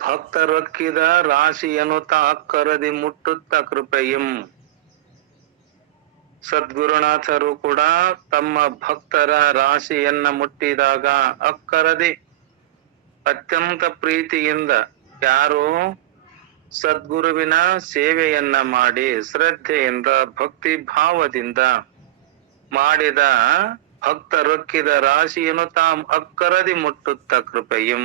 ಭಕ್ತರೊಕ್ಕಿದ ರಾಶಿಯನ್ನು ತಾಕ್ಕರದಿ ಮುಟ್ಟುತ್ತ ಕೃಪೆಯಂ. ಸದ್ಗುರುನಾಥರು ಕೂಡ ತಮ್ಮ ಭಕ್ತರ ರಾಶಿಯನ್ನ ಮುಟ್ಟಿದಾಗ ಅಕ್ಕರದಿ ಅತ್ಯಂತ ಪ್ರೀತಿಯಿಂದ ಯಾರು ಸದ್ಗುರುವಿನ ಸೇವೆಯನ್ನ ಮಾಡಿ ಶ್ರದ್ಧೆಯಿಂದ ಭಕ್ತಿ ಭಾವದಿಂದ ಮಾಡಿದ ಭಕ್ತರೊಕ್ಕಿದ ರಾಶಿಯನ್ನು ತಾಂ ಅಕ್ಕರದಿ ಮುಟ್ಟುತ್ತ ಕೃಪೆಯಂ.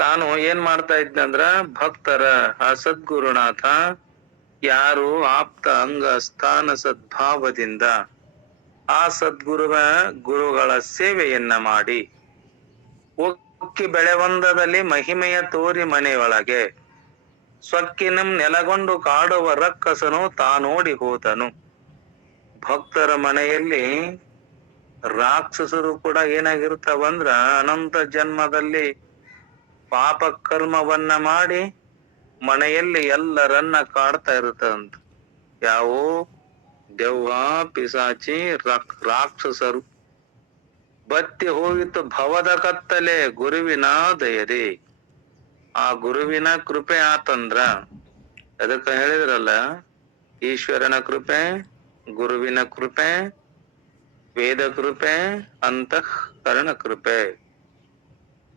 ತಾನು ಏನ್ ಮಾಡ್ತಾ ಇದ್ನಂದ್ರ ಭಕ್ತರ ಆ ಸದ್ಗುರುನಾಥ ಯಾರು ಆಪ್ತ ಅಂಗ ಸ್ಥಾನ ಸದ್ಭಾವದಿಂದ ಆ ಗುರುಗಳ ಸೇವೆಯನ್ನ ಮಾಡಿ ಒಕ್ಕಿ ಬೆಳೆವಂದದಲ್ಲಿ ಮಹಿಮೆಯ ತೋರಿ ಮನೆಯೊಳಗೆ ಸೊಕ್ಕಿನಂ ನೆಲಗೊಂಡು ಕಾಡುವ ರಕ್ಕಸನು ತಾನೋಡಿ ಹೋದನು. ಭಕ್ತರ ಮನೆಯಲ್ಲಿ ರಾಕ್ಷಸರು ಕೂಡ ಏನಾಗಿರ್ತಾವಂದ್ರ ಅನಂತ ಜನ್ಮದಲ್ಲಿ ಪಾಪ ಕರ್ಮವನ್ನ ಮಾಡಿ ಮನೆಯಲ್ಲಿ ಎಲ್ಲರನ್ನ ಕಾಡ್ತಾ ಇರುತ್ತಂತ. ಯಾವ ದೆವ್ವ ಪಿಸಾಚಿ ರಾಕ್ಷಸರು. ಬತ್ತಿ ಹೋಗಿತ್ತು ಭವದ ಕತ್ತಲೆ ಗುರುವಿನ ದಯದೆ. ಆ ಗುರುವಿನ ಕೃಪೆ ಆತಂದ್ರ ಅದಕ್ಕ ಹೇಳಿದ್ರಲ್ಲ, ಈಶ್ವರನ ಕೃಪೆ, ಗುರುವಿನ ಕೃಪೆ, ವೇದ ಕೃಪೆ, ಅಂತಃಕರಣ ಕೃಪೆ.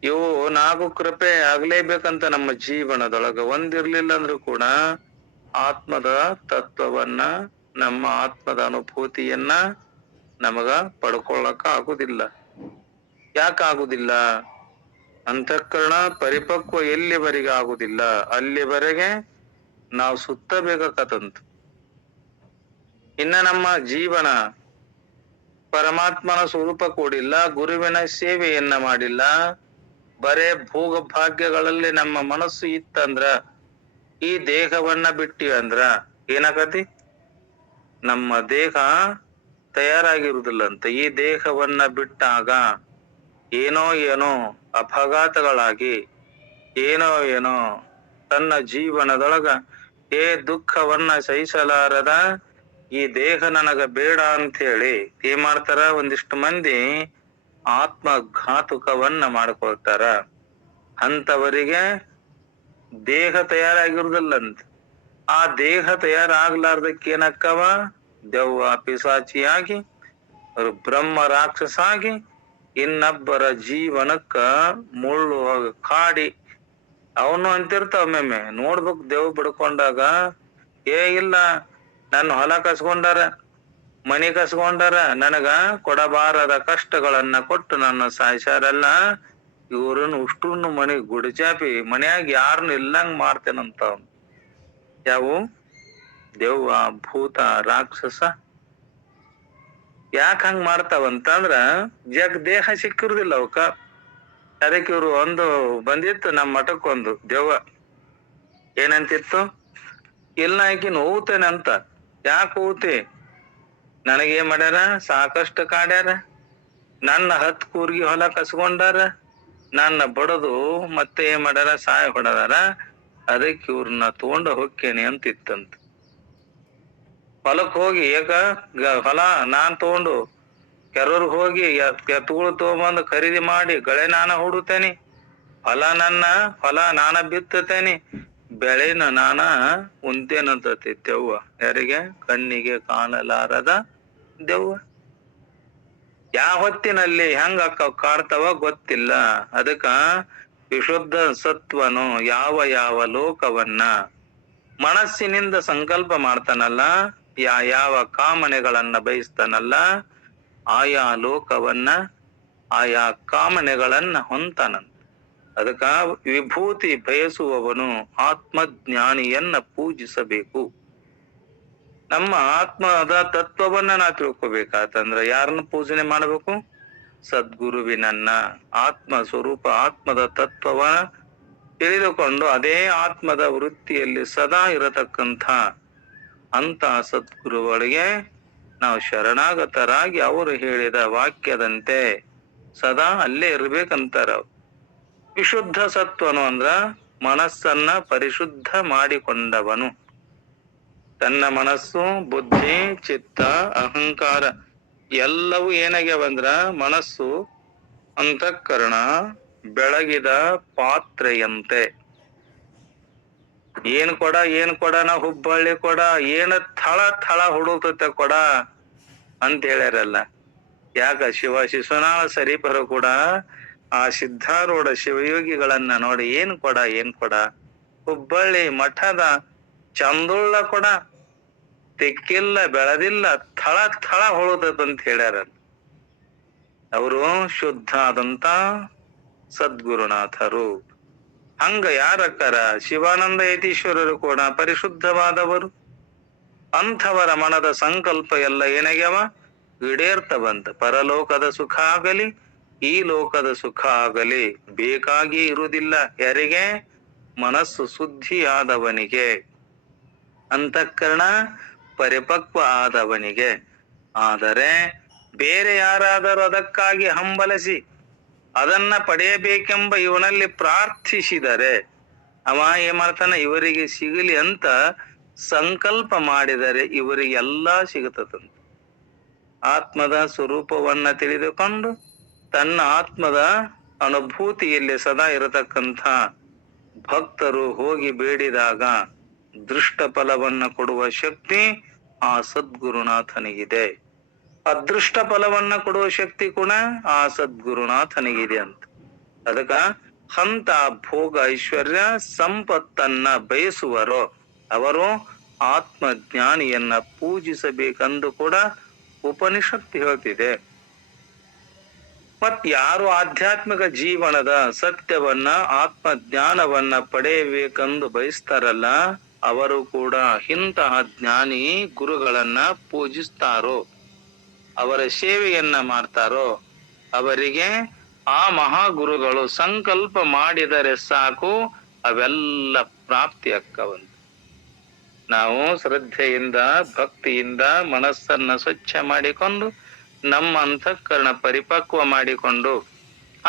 ಇವು 4 ಕೃಪೆ ಆಗ್ಲೇಬೇಕಂತ ನಮ್ಮ ಜೀವನದೊಳಗ. ಒಂದಿರ್ಲಿಲ್ಲ ಅಂದ್ರೂ ಕೂಡ ಆತ್ಮದ ತತ್ವವನ್ನ, ನಮ್ಮ ಆತ್ಮದ ಅನುಭೂತಿಯನ್ನ ನಮಗ ಪಡ್ಕೊಳ್ಳಕ ಆಗುದಿಲ್ಲ. ಯಾಕಾಗುದಿಲ್ಲ? ಅಂತಃಕರಣ ಪರಿಪಕ್ವ ಎಲ್ಲಿವರೆಗೆ ಆಗುದಿಲ್ಲ ಅಲ್ಲಿವರೆಗೆ ನಾವು ಸುತ್ತಬೇಕಾಕತ್ತಂತ. ಇನ್ನ ನಮ್ಮ ಜೀವನ ಪರಮಾತ್ಮನ ಸ್ವರೂಪ ಕೂಡಿಲ್ಲ, ಗುರುವಿನ ಸೇವೆಯನ್ನ ಮಾಡಿಲ್ಲ, ಬರೇ ಭೋಗ ಭಾಗ್ಯಗಳಲ್ಲಿ ನಮ್ಮ ಮನಸ್ಸು ಇತ್ತಂದ್ರ, ಈ ದೇಹವನ್ನ ಬಿಟ್ಟಿವಿ ಅಂದ್ರ ಏನಾಗತಿ? ನಮ್ಮ ದೇಹ ತಯಾರಾಗಿರುವುದಿಲ್ಲಂತ. ಈ ದೇಹವನ್ನ ಬಿಟ್ಟಾಗ ಏನೋ ಅಪಘಾತಗಳಾಗಿ ಏನೋ ತನ್ನ ಜೀವನದೊಳಗ ದುಃಖವನ್ನ ಸಹಿಸಲಾರದ ಈ ದೇಹ ನನಗ ಬೇಡ ಅಂತ ಹೇಳಿ ಏನ್ ಮಾಡ್ತಾರ? ಒಂದಿಷ್ಟು ಮಂದಿ ಆತ್ಮಘಾತುಕವನ್ನ ಮಾಡ್ಕೊಳ್ತಾರ. ಅಂತವರಿಗೆ ದೇಹ ತಯಾರಾಗಿರುದಿಲ್ಲಂತ. ಆ ದೇಹ ತಯಾರಾಗ್ಲಾರ್ದಕ್ಕೆ ಏನಕ್ಕವ? ದೆವ್ವ ಪಿಸಾಚಿಯಾಗಿ, ಬ್ರಹ್ಮ ರಾಕ್ಷಸಾಗಿ, ಇನ್ನೊಬ್ಬರ ಜೀವನಕ್ಕ ಮುಳ್ಳು ಕಾಡಿ ಅವನು ಅಂತಿರ್ತಾವ. ಒಮ್ಮೆ ನೋಡ್ಬೇಕು, ದೇವ್ ಬಿಡ್ಕೊಂಡಾಗ ಇಲ್ಲ ನನ್ನ ಹೊಲ ಕಸ್ಕೊಂಡಾರ, ಮನಿ ಕಸ್ಕೊಂಡಾರ, ನನಗ ಕೊಡಬಾರದ ಕಷ್ಟಗಳನ್ನ ಕೊಟ್ಟು ನನ್ನ ಸಾಯ್ಸಾರಲ್ಲ, ಇವ್ರನ್ನ ಉಷ್ಟುನ್ನು ಮನಿ ಗುಡಿಚಾಪಿ ಮನ್ಯಾಗ ಯಾರನ್ನು ಇಲ್ಲಂಗ್ ಮಾಡ್ತೇನಂತ. ಯಾವ ದೆವ್ವ ಭೂತ ರಾಕ್ಷಸ ಯಾಕ ಹಂಗ ಮಾಡ್ತಾವಂತಂದ್ರ ದೇಹ ಸಿಕ್ಕಿರುದಿಲ್ಲ ಅವಕ್ಕ. ಅದಕ್ಕೆ ಇವ್ರು ಒಂದು ಬಂದಿತ್ತು ನಮ್ಮ ಮಠಕ್ಕೊಂದು ದೆವ್ವ. ಏನಂತಿತ್ತು? ಇಲ್ಲ ಆಕಿನ ಹೋಗ್ತೇನೆ ಅಂತ. ಯಾಕೆ ಹೋಗ್ತಿ? ನನಗೇನ್ ಮಾಡ್ಯಾರ? ಸಾಕಷ್ಟು ಕಾಡ್ಯಾರ, ನನ್ನ 10 ಕೂರ್ಗಿ ಹೊಲ ಕಸ್ಕೊಂಡಾರ, ನನ್ನ ಬಡದು ಮತ್ತೆ ಏನ್ ಮಾಡ್ಯಾರ? ಸಾಯ ಹೊಡದಾರ. ಅದಕ್ಕೆ ಇವ್ರನ್ನ ತಗೊಂಡ ಹೋಗ್ತೇನೆ ಅಂತ ಇತ್ತಂತ. ಹೊಲಕ್ ಹೋಗಿ ಹೊಲ ನಾನ್ ತಗೊಂಡು ಕೆರೂರ್ಗ್ ಹೋಗಿ ಎತ್ತುಗಳು ತಗೊಂಬಂದು ಖರೀದಿ ಮಾಡಿ ಗಳೆ ನಾನ ಹುಡುತೇನಿ, ಹೊಲ ನಾನ ಬಿತ್ತತೇನಿ, ಬೆಳೆನ ನಾನ ಉಂತೇನಂತತಿ ದೆವ್ವ. ಯಾರಿಗೆ? ಕಣ್ಣಿಗೆ ಕಾಣಲಾರದ ದೆವ್ವ. ಯಾವ ಹೊತ್ತಿನಲ್ಲಿ ಹೆಂಗ ಕಾಡ್ತಾವ ಗೊತ್ತಿಲ್ಲ. ಅದಕ್ಕ ವಿಶುದ್ಧ ಸತ್ವನು ಯಾವ ಲೋಕವನ್ನ ಮನಸ್ಸಿನಿಂದ ಸಂಕಲ್ಪ ಮಾಡ್ತಾನಲ್ಲ, ಯಾವ ಕಾಮನೆಗಳನ್ನ ಬಯಸ್ತಾನಲ್ಲ, ಆಯಾ ಲೋಕವನ್ನ ಆಯಾ ಕಾಮನೆಗಳನ್ನ ಹೊಂತಾನಂತ. ಅದಕ್ಕ ವಿಭೂತಿ ಬಯಸುವವನು ಆತ್ಮಜ್ಞಾನಿಯನ್ನ ಪೂಜಿಸಬೇಕು. ನಮ್ಮ ಆತ್ಮದ ತತ್ವವನ್ನ ನಾವು ತಿಳ್ಕೊಬೇಕಾತಂದ್ರ ಯಾರನ್ನ ಪೂಜನೆ ಮಾಡಬೇಕು? ಸದ್ಗುರುವಿನನ್ನ. ಆತ್ಮ ಸ್ವರೂಪ ಆತ್ಮದ ತತ್ವವ ತಿಳಿದುಕೊಂಡು ಅದೇ ಆತ್ಮದ ವೃತ್ತಿಯಲ್ಲಿ ಸದಾ ಇರತಕ್ಕಂಥ ಅಂತ ಸದ್ಗುರುಗಳಿಗೆ ನಾವು ಶರಣಾಗತರಾಗಿ ಅವರು ಹೇಳಿದ ವಾಕ್ಯದಂತೆ ಸದಾ ಅಲ್ಲೇ ಇರ್ಬೇಕಂತಾರ. ವಿಶುದ್ಧ ಸತ್ವನು ಅಂದ್ರ ಮನಸ್ಸನ್ನ ಪರಿಶುದ್ಧ ಮಾಡಿಕೊಂಡವನು. ತನ್ನ ಮನಸ್ಸು, ಬುದ್ಧಿ, ಚಿತ್ತ, ಅಹಂಕಾರ ಎಲ್ಲವೂ ಏನಾಗ್ಯಾವಂದ್ರ ಮನಸ್ಸು, ಅಂತಃಕರಣ, ಬೆಳಗಿದ ಪಾತ್ರೆಯಂತೆ. ಏನ್ ಕೊಡನ ಹುಬ್ಬಳ್ಳಿ ಕೊಡ, ಏನ ಥಳ ಥಳ ಹುಡುಕ್ತತೆ ಕೊಡ ಅಂತ ಹೇಳ್ಯಾರಲ್ಲ. ಯಾಕ ಶಿವ ಶಿಶುನಾಳ ಸರೀಫರು ಕೂಡ ಆ ಸಿದ್ಧಾರೂಢ ಶಿವಯೋಗಿಗಳನ್ನ ನೋಡಿ ಏನ್ ಕೊಡ ಹುಬ್ಬಳ್ಳಿ ಮಠದ ಚಂದುಳ್ಳ ಕೊಡ ತೆಕ್ಕಿಲ್ಲ ಬೆಳೆದಿಲ್ಲ ಥಳ ಥಳ ಹೊಳತದಂತ ಹೇಳ್ಯಾರ. ಅವರು ಶುದ್ಧ ಆದಂತ ಸದ್ಗುರುನಾಥರು. ಹಂಗ ಯಾರಕ್ಕರ ಶಿವಾನಂದ ಯತೀಶ್ವರರು ಕೂಡ ಪರಿಶುದ್ಧವಾದವರು. ಅಂಥವರ ಮನದ ಸಂಕಲ್ಪ ಎಲ್ಲ ಏನಾಗ್ಯಾವ, ಈಡೇರ್ತ ಬಂತ. ಪರಲೋಕದ ಸುಖ ಆಗಲಿ ಈ ಲೋಕದ ಸುಖ ಆಗಲಿ ಬೇಕಾಗಿ ಇರುವುದಿಲ್ಲ. ಯಾರಿಗೆ? ಮನಸ್ಸು ಶುದ್ಧಿ ಆದವನಿಗೆ, ಅಂತಃಕರಣ ಪರಿಪಕ್ವ ಆದವನಿಗೆ. ಆದರೆ ಬೇರೆ ಯಾರಾದರೂ ಅದಕ್ಕಾಗಿ ಹಂಬಲಿಸಿ ಅದನ್ನ ಪಡೆಯಬೇಕೆಂಬ ಇವನಲ್ಲಿ ಪ್ರಾರ್ಥಿಸಿದರೆ ಅವ ಏನ್ ಮಾಡ್ತಾನ, ಇವರಿಗೆ ಸಿಗಲಿ ಅಂತ ಸಂಕಲ್ಪ ಮಾಡಿದರೆ ಇವರಿಗೆಲ್ಲಾ ಸಿಗುತ್ತದಂತ. ಆತ್ಮದ ಸ್ವರೂಪವನ್ನ ತಿಳಿದುಕೊಂಡು ತನ್ನ ಆತ್ಮದ ಅನುಭೂತಿಯಲ್ಲಿ ಸದಾ ಇರತಕ್ಕಂಥ ಭಕ್ತರು ಹೋಗಿ ಬೇಡಿದಾಗ ದೃಷ್ಟ ಫಲವನ್ನ ಕೊಡುವ ಶಕ್ತಿ ಆ ಸದ್ಗುರುನಾಥನಿಗಿದೆ. ಅದೃಷ್ಟ ಫಲವನ್ನ ಕೊಡುವ ಶಕ್ತಿ ಕೂಡ ಆ ಸದ್ಗುರುನಾಥನಿಗಿದೆ ಅಂತ. ಅದಕ್ಕ ಹಂತ ಭೋಗ ಐಶ್ವರ್ಯ ಸಂಪತ್ತನ್ನ ಬಯಸುವರೋ ಅವರು ಆತ್ಮಜ್ಞಾನಿಯನ್ನ ಪೂಜಿಸಬೇಕೆಂದು ಕೂಡ ಉಪನಿಷತ್ತು ಹೇಳ್ತಿದೆ. ಮತ್ ಯಾರು ಆಧ್ಯಾತ್ಮಿಕ ಜೀವನದ ಸತ್ಯವನ್ನ ಆತ್ಮಜ್ಞಾನವನ್ನ ಪಡೆಯಬೇಕೆಂದು ಬಯಸ್ತಾರಲ್ಲ ಅವರು ಕೂಡ ಇಂತಹ ಜ್ಞಾನಿ ಗುರುಗಳನ್ನ ಪೂಜಿಸ್ತಾರೋ, ಅವರ ಸೇವೆಯನ್ನ ಮಾಡ್ತಾರೋ ಅವರಿಗೆ ಆ ಮಹಾಗುರುಗಳು ಸಂಕಲ್ಪ ಮಾಡಿದರೆ ಸಾಕು ಅವೆಲ್ಲ ಪ್ರಾಪ್ತಿ ಅಕ್ಕವಂತ. ನಾವು ಶ್ರದ್ಧೆಯಿಂದ ಭಕ್ತಿಯಿಂದ ಮನಸ್ಸನ್ನ ಸ್ವಚ್ಛ ಮಾಡಿಕೊಂಡು ನಮ್ಮ ಅಂತಃಕರಣ ಪರಿಪಕ್ವ ಮಾಡಿಕೊಂಡು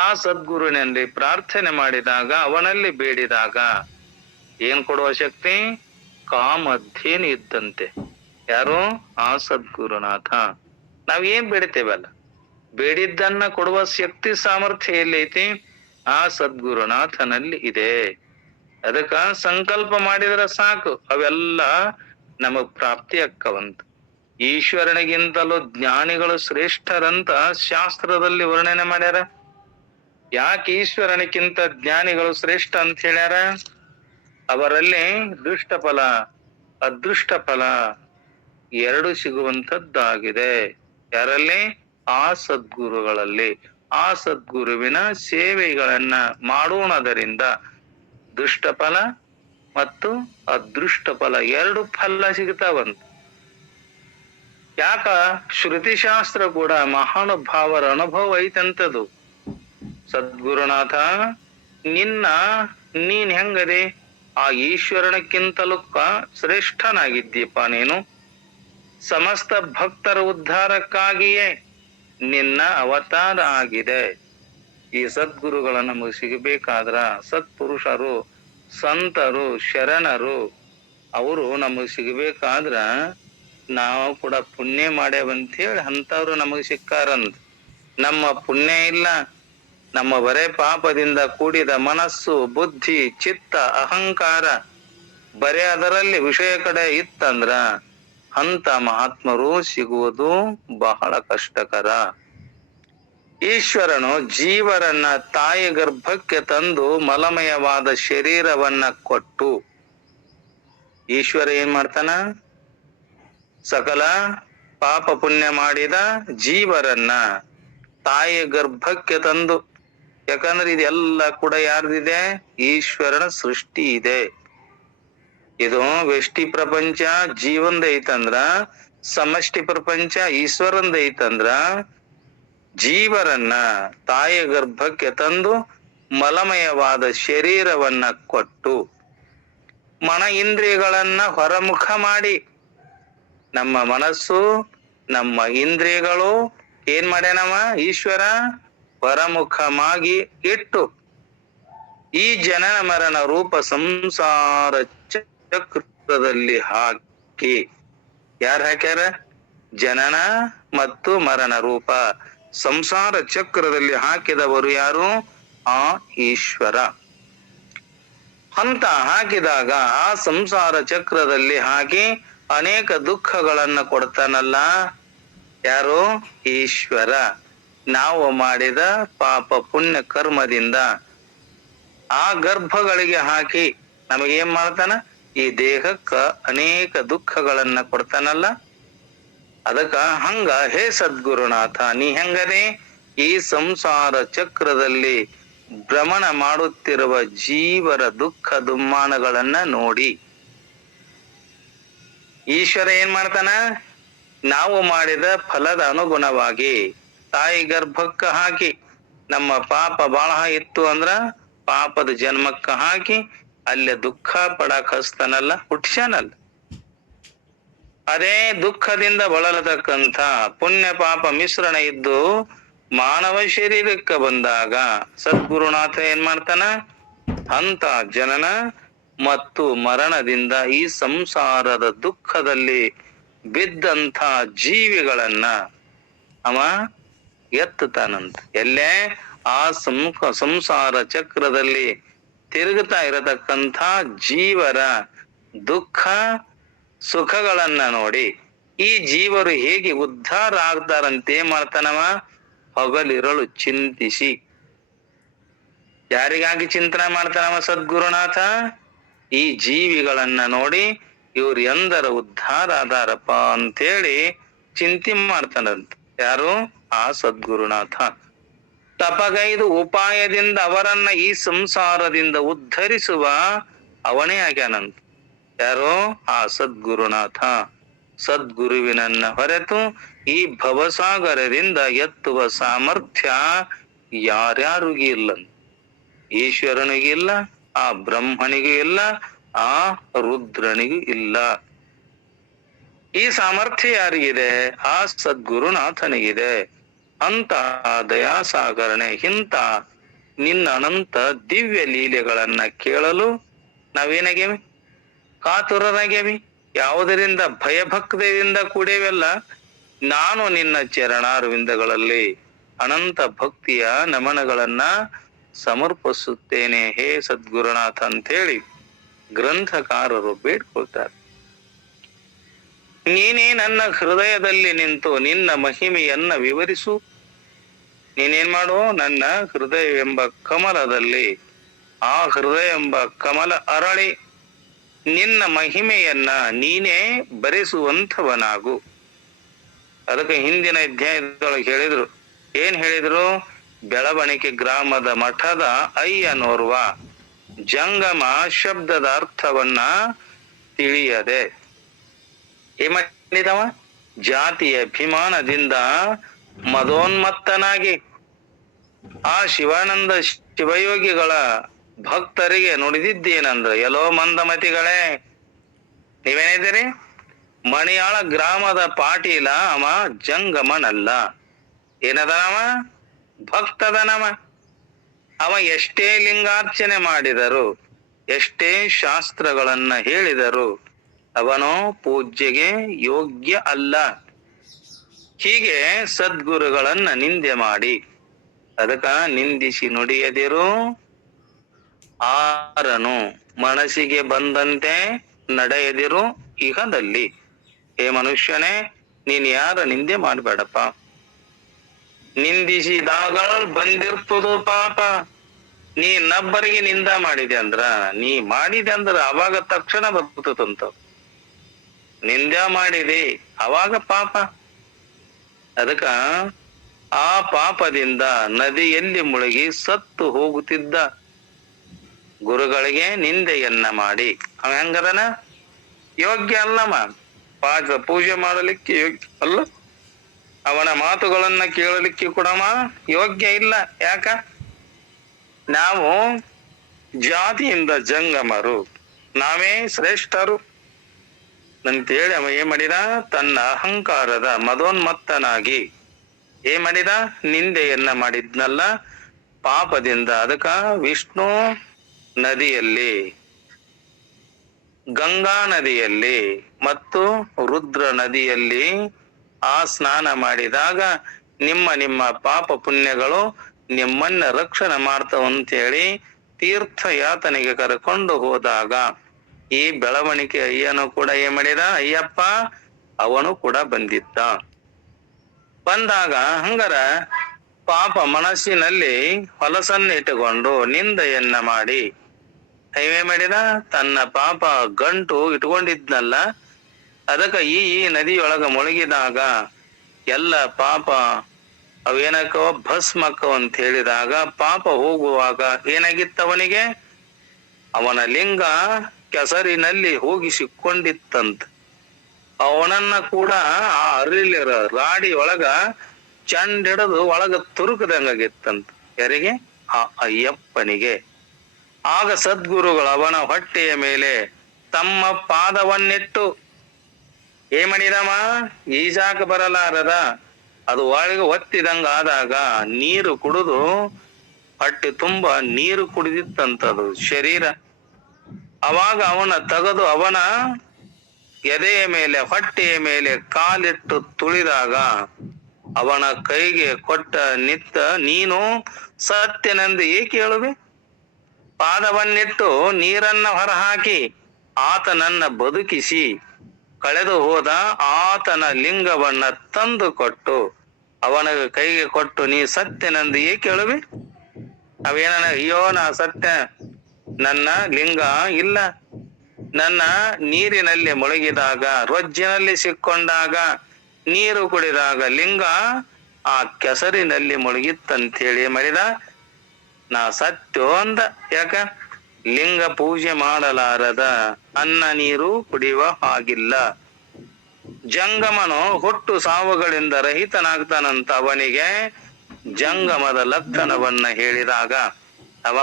ಆ ಸದ್ಗುರುನಲ್ಲಿ ಪ್ರಾರ್ಥನೆ ಮಾಡಿದಾಗ ಅವನಲ್ಲಿ ಬೇಡಿದಾಗ ಏನ್ ಕೊಡುವ ಶಕ್ತಿ? ಕಾಮಧೇನು ಇದ್ದಂತೆ. ಯಾರು? ಆ ಸದ್ಗುರುನಾಥ. ನಾವೇನ್ ಬೇಡ್ತೇವಲ್ಲ ಬೇಡಿದ್ದನ್ನ ಕೊಡುವ ಶಕ್ತಿ ಸಾಮರ್ಥ್ಯ ಎಲ್ಲೈತಿ? ಆ ಸದ್ಗುರುನಾಥನಲ್ಲಿ ಇದೆ. ಅದಕ್ಕ ಸಂಕಲ್ಪ ಮಾಡಿದ್ರೆ ಸಾಕು ಅವೆಲ್ಲ ನಮಗ್ ಪ್ರಾಪ್ತಿ ಅಕ್ಕವಂತ. ಈಶ್ವರನಿಗಿಂತಲೂ ಜ್ಞಾನಿಗಳು ಶ್ರೇಷ್ಠರಂತ ಶಾಸ್ತ್ರದಲ್ಲಿ ವರ್ಣನೆ ಮಾಡ್ಯಾರ. ಯಾಕೆ ಈಶ್ವರನಿಗಿಂತ ಜ್ಞಾನಿಗಳು ಶ್ರೇಷ್ಠ ಅಂತ ಹೇಳ್ಯಾರ? ಅವರಲ್ಲಿ ದೃಷ್ಟ ಫಲ ಅದೃಷ್ಟ ಫಲ ಎರಡು ಸಿಗುವಂತದ್ದಾಗಿದೆ. ಯಾರಲ್ಲಿ? ಆ ಸದ್ಗುರುಗಳಲ್ಲಿ. ಆ ಸದ್ಗುರುವಿನ ಸೇವೆಗಳನ್ನ ಮಾಡೋಣದರಿಂದ ದುಷ್ಟ ಫಲ ಮತ್ತು ಅದೃಷ್ಟ ಫಲ ಎರಡು ಫಲ ಸಿಗ್ತಾವಂತ. ಯಾಕ? ಶ್ರುತಿ ಶಾಸ್ತ್ರ ಕೂಡ ಮಹಾನುಭಾವರ ಅನುಭವ ಐತಂತದು. ಸದ್ಗುರುನಾಥ ನೀನ್ ಹೆಂಗದೆ? ಆ ಈಶ್ವರನಕ್ಕಿಂತಲೂ ಶ್ರೇಷ್ಠನಾಗಿದ್ದೀಪ ನೀನು. ಸಮಸ್ತ ಭಕ್ತರ ಉದ್ಧಾರಕ್ಕಾಗಿಯೇ ನಿನ್ನ ಅವತಾರ ಆಗಿದೆ. ಈ ಸದ್ಗುರುಗಳ ನಮಗೆ ಸಿಗಬೇಕಾದ್ರ ಸತ್ಪುರುಷರು ಸಂತರು ಶರಣರು ಅವರು ನಮಗ್ ಸಿಗಬೇಕಾದ್ರ ನಾವು ಕೂಡ ಪುಣ್ಯ ಮಾಡ್ಯಾವಂತೇಳಿ ಅಂತವ್ರು ನಮಗ್ ಸಿಕ್ಕಾರಂತ. ನಮ್ಮ ಪುಣ್ಯ ಇಲ್ಲ, ನಮ್ಮ ಬರೇ ಪಾಪದಿಂದ ಕೂಡಿದ ಮನಸ್ಸು ಬುದ್ಧಿ ಚಿತ್ತ ಅಹಂಕಾರ ಬರೇ ಅದರಲ್ಲಿ ವಿಷಯ ಕಡೆ ಇತ್ತಂದ್ರ ಅಂತ ಮಹಾತ್ಮರು ಸಿಗುವುದು ಬಹಳ ಕಷ್ಟಕರ. ಈಶ್ವರನು ಜೀವರನ್ನ ತಾಯಿ ಗರ್ಭಕ್ಕೆ ತಂದು ಮಲಮಯವಾದ ಶರೀರವನ್ನ ಕೊಟ್ಟು ಈಶ್ವರ ಏನ್ ಮಾಡ್ತಾನ? ಸಕಲ ಪಾಪ ಪುಣ್ಯ ಮಾಡಿದ ಜೀವರನ್ನ ತಾಯಿ ಗರ್ಭಕ್ಕೆ ತಂದು, ಯಾಕಂದ್ರೆ ಇದೆಲ್ಲ ಕೂಡ ಯಾರ್ದಿದೆ? ಈಶ್ವರನ ಸೃಷ್ಟಿ ಇದೆ. ಇದು ವ್ಯಷ್ಟಿ ಪ್ರಪಂಚ ಜೀವಂದ ಐತಂದ್ರ ಸಮಷ್ಟಿ ಪ್ರಪಂಚ ಈಶ್ವರಂದ ಐತಂದ್ರ ಜೀವರನ್ನ ತಾಯಿ ಗರ್ಭಕ್ಕೆ ತಂದು ಮಲಮಯವಾದ ಶರೀರವನ್ನ ಕೊಟ್ಟು ಮನ ಇಂದ್ರಿಯಗಳನ್ನ ಹೊರಮುಖ ಮಾಡಿ, ನಮ್ಮ ಮನಸ್ಸು ನಮ್ಮ ಇಂದ್ರಿಯಗಳು ಏನ್ ಮಾಡ್ಯಾನವ ಈಶ್ವರ ಹೊರಮುಖವಾಗಿ ಇಟ್ಟು ಈ ಜನನ ಮರಣ ರೂಪ ಸಂಸಾರ ಚಕ್ರದಲ್ಲಿ ಹಾಕಿ, ಯಾರು ಹಾಕ್ಯಾರ? ಜನನ ಮತ್ತು ಮರಣ ರೂಪ ಸಂಸಾರ ಚಕ್ರದಲ್ಲಿ ಹಾಕಿದವರು ಯಾರು? ಆ ಈಶ್ವರ. ಅಂತ ಹಾಕಿದಾಗ ಆ ಸಂಸಾರ ಚಕ್ರದಲ್ಲಿ ಹಾಕಿ ಅನೇಕ ದುಃಖಗಳನ್ನ ಕೊಡ್ತಾನಲ್ಲ ಯಾರು? ಈಶ್ವರ. ನಾವು ಮಾಡಿದ ಪಾಪ ಪುಣ್ಯ ಕರ್ಮದಿಂದ ಆ ಗರ್ಭಗಳಿಗೆ ಹಾಕಿ ನಮಗೇನ್ ಮಾಡ್ತಾನ? ಈ ದೇಹಕ್ಕ ಅನೇಕ ದುಃಖಗಳನ್ನ ಕೊಡ್ತಾನಲ್ಲ. ಅದಕ್ಕ ಹಂಗ ಹೇ ಸದ್ಗುರುನಾಥ, ನೀ ಹೆಂಗದೆ ಈ ಸಂಸಾರ ಚಕ್ರದಲ್ಲಿ ಭ್ರಮಣ ಮಾಡುತ್ತಿರುವ ಜೀವರ ದುಃಖ ದುಮ್ಮಾನಗಳನ್ನ ನೋಡಿ. ಈಶ್ವರ ಏನ್ ಮಾಡ್ತಾನ? ನಾವು ಮಾಡಿದ ಫಲದ ಅನುಗುಣವಾಗಿ ತಾಯಿ ಗರ್ಭಕ್ಕ ಹಾಕಿ ನಮ್ಮ ಪಾಪ ಬಾಳ ಇತ್ತು ಅಂದ್ರ ಪಾಪದ ಜನ್ಮಕ್ಕ ಹಾಕಿ ಅಲ್ಲೇ ದುಃಖ ಪಡಾಕ್ ಹಸ್ತಾನಲ್ಲ, ಹುಟ್ಸ್ಯಾನಲ್ಲ. ಅದೇ ದುಃಖದಿಂದ ಬಳಲತಕ್ಕಂಥ ಪುಣ್ಯ ಪಾಪ ಮಿಶ್ರಣ ಇದ್ದು ಮಾನವ ಶರೀರಕ್ಕೆ ಬಂದಾಗ ಸದ್ಗುರುನಾಥ ಏನ್ ಮಾಡ್ತಾನ? ಅಂತ ಜನನ ಮತ್ತು ಮರಣದಿಂದ ಈ ಸಂಸಾರದ ದುಃಖದಲ್ಲಿ ಬಿದ್ದಂಥ ಜೀವಿಗಳನ್ನ ಅವ ಎತ್ತುತ್ತಾನಂತ. ಎಲ್ಲೇ ಆ ಸಂಸಾರ ಚಕ್ರದಲ್ಲಿ ತಿರುಗುತ್ತಾ ಇರತಕ್ಕಂಥ ಜೀವರ ದುಃಖ ಸುಖಗಳನ್ನ ನೋಡಿ ಈ ಜೀವರು ಹೇಗೆ ಉದ್ಧಾರ ಆಗ್ತಾರಂತೆ ಏನ್ ಮಾಡ್ತಾನವ? ಹಗಲಿರಳು ಚಿಂತಿಸಿ. ಯಾರಿಗಾಗಿ ಚಿಂತನೆ ಮಾಡ್ತಾನವ ಸದ್ಗುರುನಾಥ? ಈ ಜೀವಿಗಳನ್ನ ನೋಡಿ ಇವ್ರು ಎಂದರ ಉದ್ಧಾರ ಆದಾರಪ್ಪ ಅಂತೇಳಿ ಚಿಂತೆ ಮಾಡ್ತಾನಂತ. ಯಾರು? ಆ ಸದ್ಗುರುನಾಥ. ತಪಗೈದು ಉಪಾಯದಿಂದ ಅವರನ್ನ ಈ ಸಂಸಾರದಿಂದ ಉದ್ಧರಿಸುವ ಅವನೇ ಆಗ್ಯಾನಂತ. ಯಾರು? ಆ ಸದ್ಗುರುನಾಥ. ಸದ್ಗುರುವಿನನ್ನ ಹೊರತು ಈ ಭವಸಾಗರದಿಂದ ಎತ್ತುವ ಸಾಮರ್ಥ್ಯ ಯಾರ್ಯಾರಿಗೂ ಇಲ್ಲ. ಈಶ್ವರನಿಗೂ ಇಲ್ಲ, ಆ ಬ್ರಹ್ಮನಿಗೂ ಇಲ್ಲ, ಆ ರುದ್ರನಿಗೂ ಇಲ್ಲ. ಈ ಸಾಮರ್ಥ್ಯ ಯಾರಿಗಿದೆ? ಆ ಸದ್ಗುರುನಾಥನಿಗಿದೆ. ಅಂತ ದಯಾಸಾಗರನೆ ಇಂಥ ನಿನ್ನ ಅನಂತ ದಿವ್ಯ ಲೀಲೆಗಳನ್ನ ಕೇಳಲು ನಾವೇನಾಗೇವಿ? ಕಾತುರರಾಗೇವಿ. ಯಾವುದರಿಂದ? ಭಯಭಕ್ತಿಯಿಂದ ಕೂಡೇವೆಲ್ಲ. ನಾನು ನಿನ್ನ ಚರಣಾರವಿಂದಗಳಲ್ಲಿ ಅನಂತ ಭಕ್ತಿಯ ನಮನಗಳನ್ನ ಸಮರ್ಪಿಸುತ್ತೇನೆ ಹೇ ಸದ್ಗುರುನಾಥ ಅಂತೇಳಿ ಗ್ರಂಥಕಾರರು ಬೇಡ್ಕೊಳ್ತಾರೆ. ನೀನೇ ನನ್ನ ಹೃದಯದಲ್ಲಿ ನಿಂತು ನಿನ್ನ ಮಹಿಮೆಯನ್ನ ವಿವರಿಸು. ನೀನೇನ್ ಮಾಡು? ನನ್ನ ಹೃದಯವೆಂಬ ಕಮಲದಲ್ಲಿ, ಆ ಹೃದಯ ಎಂಬ ಕಮಲ ಅರಳಿ ನಿನ್ನ ಮಹಿಮೆಯನ್ನ ನೀನೇ ಬರೆಸುವಂಥವನಾಗು. ಅದಕ್ಕೆ ಹಿಂದಿನ ಅಧ್ಯಾಯದೊಳಗೆ ಹೇಳಿದ್ರು. ಏನ್ ಹೇಳಿದ್ರು? ಬೆಳವಣಿಗೆ ಗ್ರಾಮದ ಮಠದ ಅಯ್ಯನೋರ್ವ ಜಂಗಮ ಶಬ್ದದ ಅರ್ಥವನ್ನ ತಿಳಿಯದೆ ಏನ್ ಮಾಡಿದವ? ಜಾತಿಯ ಅಭಿಮಾನದಿಂದ ಮದೋನ್ಮತ್ತನಾಗಿ ಆ ಶಿವಾನಂದ ಶಿವಯೋಗಿಗಳ ಭಕ್ತರಿಗೆ ನುಡಿದಿದ್ದೇನಂದ್ರ, ಎಲ್ಲೋ ಮಂದಮತಿಗಳೇ, ನೀವೇನಿದ್ದೀರಿ? ಮಣಿಯಾಳ ಗ್ರಾಮದ ಪಾಟೀಲ ಅವ ಜಂಗಮನಲ್ಲ. ಏನದನವ? ಭಕ್ತದನವ. ಅವ ಎಷ್ಟೇ ಲಿಂಗಾರ್ಚನೆ ಮಾಡಿದರು, ಎಷ್ಟೇ ಶಾಸ್ತ್ರಗಳನ್ನ ಹೇಳಿದರು, ಅವನು ಪೂಜೆಗೆ ಯೋಗ್ಯ ಅಲ್ಲ. ಹೀಗೆ ಸದ್ಗುರುಗಳನ್ನ ನಿಂದೆ ಮಾಡಿ, ಅದಕ್ಕ ನಿಂದಿಸಿ ನುಡಿಯದಿರು. ಆರನು ಮನಸ್ಸಿಗೆ ಬಂದಂತೆ ನಡೆಯದಿರು ಇಹದಲ್ಲಿ. ಹೇ ಮನುಷ್ಯನೇ, ನೀನ್ ಯಾರ ನಿಂದೆ ಮಾಡ್ಬೇಡಪ್ಪ. ನಿಂದಿಸಿದಾಗ ಬಂದಿರ್ತದ ಪಾಪ. ನೀ ಇನ್ನೊಬ್ಬರಿಗೆ ನಿಂದ ಮಾಡಿದೆ ಅಂದ್ರ, ನೀ ಮಾಡಿದೆ ಅಂದ್ರ ಅವಾಗ ತಕ್ಷಣ ಬರ್ತದಂತ. ನಿಂದ ಮಾಡಿದೆ ಅವಾಗ ಪಾಪ. ಅದಕ್ಕ ಆ ಪಾಪದಿಂದ ನದಿಯಲ್ಲಿ ಮುಳುಗಿ ಸತ್ತು ಹೋಗುತ್ತಿದ್ದ ಗುರುಗಳಿಗೆ ನಿಂದೆಯನ್ನ ಮಾಡಿ ಅವ ಹೆಂಗದನ? ಯೋಗ್ಯ ಅಲ್ಲಮ್ಮ. ಪೂಜೆ ಮಾಡಲಿಕ್ಕೆ ಯೋಗ್ಯ ಅಲ್ಲ. ಅವನ ಮಾತುಗಳನ್ನ ಕೇಳಲಿಕ್ಕೆ ಕೂಡ ಯೋಗ್ಯ ಇಲ್ಲ. ಯಾಕ? ನಾವು ಜಾತಿಯಿಂದ ಜಂಗಮರು, ನಾವೇ ಶ್ರೇಷ್ಠರು ಅಂತೇಳಿ ಅವ ಏನ್ ಮಾಡಿದ? ತನ್ನ ಅಹಂಕಾರದ ಮದೋನ್ಮತ್ತನಾಗಿ ಏನ್ ಮಾಡಿದ? ನಿಂದೆಯನ್ನ ಮಾಡಿದ್ನಲ್ಲ ಪಾಪದಿಂದ. ಅದಕ್ಕ ವಿಷ್ಣು ನದಿಯಲ್ಲಿ, ಗಂಗಾ ನದಿಯಲ್ಲಿ ಮತ್ತು ರುದ್ರ ನದಿಯಲ್ಲಿ ಆ ಸ್ನಾನ ಮಾಡಿದಾಗ ನಿಮ್ಮ ನಿಮ್ಮ ಪಾಪ ಪುಣ್ಯಗಳು ನಿಮ್ಮನ್ನ ರಕ್ಷಣೆ ಮಾಡ್ತಾವಂತೇಳಿ ತೀರ್ಥಯಾತನೆಗೆ ಕರ್ಕೊಂಡು ಹೋದಾಗ ಈ ಬೆಳವಣಿಗೆ ಅಯ್ಯನು ಕೂಡ ಏನ್ ಮಾಡಿದ, ಅಯ್ಯಪ್ಪ ಅವನು ಕೂಡ ಬಂದಿದ್ದ. ಬಂದಾಗ ಹಂಗಾರ ಪಾಪ ಮನಸ್ಸಿನಲ್ಲಿ ಹೊಲಸನ್ನಿಟ್ಟುಕೊಂಡು ನಿಂದೆಯನ್ನ ಮಾಡಿ ಏನೇ ಮಾಡಿದ, ತನ್ನ ಪಾಪ ಗಂಟು ಇಟ್ಕೊಂಡಿದ್ನಲ್ಲ ಅದಕ್ಕ ಈ ನದಿಯೊಳಗ ಮುಳುಗಿದಾಗ ಎಲ್ಲ ಪಾಪ ಅವೇನಕ್ಕವ ಭಸ್ಮಕ್ಕವ ಅಂತ ಹೇಳಿದಾಗ ಪಾಪ ಹೋಗುವಾಗ ಏನಾಗಿತ್ತ ಅವನಿಗೆ, ಅವನ ಲಿಂಗ ಕೆಸರಿನಲ್ಲಿ ಹೋಗಿ ಸಿಕ್ಕೊಂಡಿತ್ತಂತ. ಅವನನ್ನ ಕೂಡ ಆ ಅರಿಲಿರ ರಾಡಿ ಒಳಗ ಚಂಡ್ ಹಿಡಿದು ಒಳಗ ತುರುಕದಂಗಾಗಿತ್ತಂತ. ಯಾರಿಗೆ? ಆ ಅಯ್ಯಪ್ಪನಿಗೆ. ಆಗ ಸದ್ಗುರುಗಳು ಅವನ ಹೊಟ್ಟೆಯ ಮೇಲೆ ತಮ್ಮ ಪಾದವನ್ನಿಟ್ಟು ಏನ್ ಮಾಡಿದಮ್ಮ, ಈಜಾಕ ಬರಲಾರದ ಅದು ಒಳಗೆ ಒತ್ತಿದಂಗ ಆದಾಗ ನೀರು ಕುಡಿದು ಹೊಟ್ಟೆ ತುಂಬ ನೀರು ಕುಡಿದಿತ್ತಂತದು ಶರೀರ. ಅವಾಗ ಅವನ ತೆಗೆದು ಅವನ ಎದೆಯ ಮೇಲೆ ಹೊಟ್ಟೆಯ ಮೇಲೆ ಕಾಲಿಟ್ಟು ತುಳಿದಾಗ ಅವನ ಕೈಗೆ ಕೊಟ್ಟ ನಿತ್ತ, ನೀನು ಸತ್ಯನೆಂದು ಏಕೆ ಹೇಳುವೆ? ಪಾದವನ್ನಿಟ್ಟು ನೀರನ್ನ ಹೊರಹಾಕಿ ಆತನನ್ನ ಬದುಕಿಸಿ ಕಳೆದು ಹೋದ ಆತನ ಲಿಂಗವನ್ನ ತಂದು ಕೊಟ್ಟು ಅವನ ಕೈಗೆ ಕೊಟ್ಟು ನೀ ಸತ್ಯನೆಂದು ಏಕೆ ಹೇಳುವೆ? ಅವೇನ, ಅಯ್ಯೋ ನಾ ಸತ್ಯ, ನನ್ನ ಲಿಂಗ ಇಲ್ಲ, ನನ್ನ ನೀರಿನಲ್ಲಿ ಮುಳುಗಿದಾಗ ರೊಜ್ಜಿನಲ್ಲಿ ಸಿಕ್ಕೊಂಡಾಗ ನೀರು ಕುಡಿದಾಗ ಲಿಂಗ ಆ ಕೆಸರಿನಲ್ಲಿ ಮುಳುಗಿತ್ತಂತೇಳಿ ಮಾಡಿದ, ನಾ ಸತ್ಯೋ ಅಂದ. ಯಾಕ? ಲಿಂಗ ಪೂಜೆ ಮಾಡಲಾರದ ಅನ್ನ ನೀರು ಕುಡಿಯುವ ಹಾಗಿಲ್ಲ. ಜಂಗಮನು ಹುಟ್ಟು ಸಾವುಗಳಿಂದ ರಹಿತನಾಗ್ತಾನಂತ ಅವನಿಗೆ ಜಂಗಮದ ಲಕ್ಷಣವನ್ನ ಹೇಳಿದಾಗ ಅವ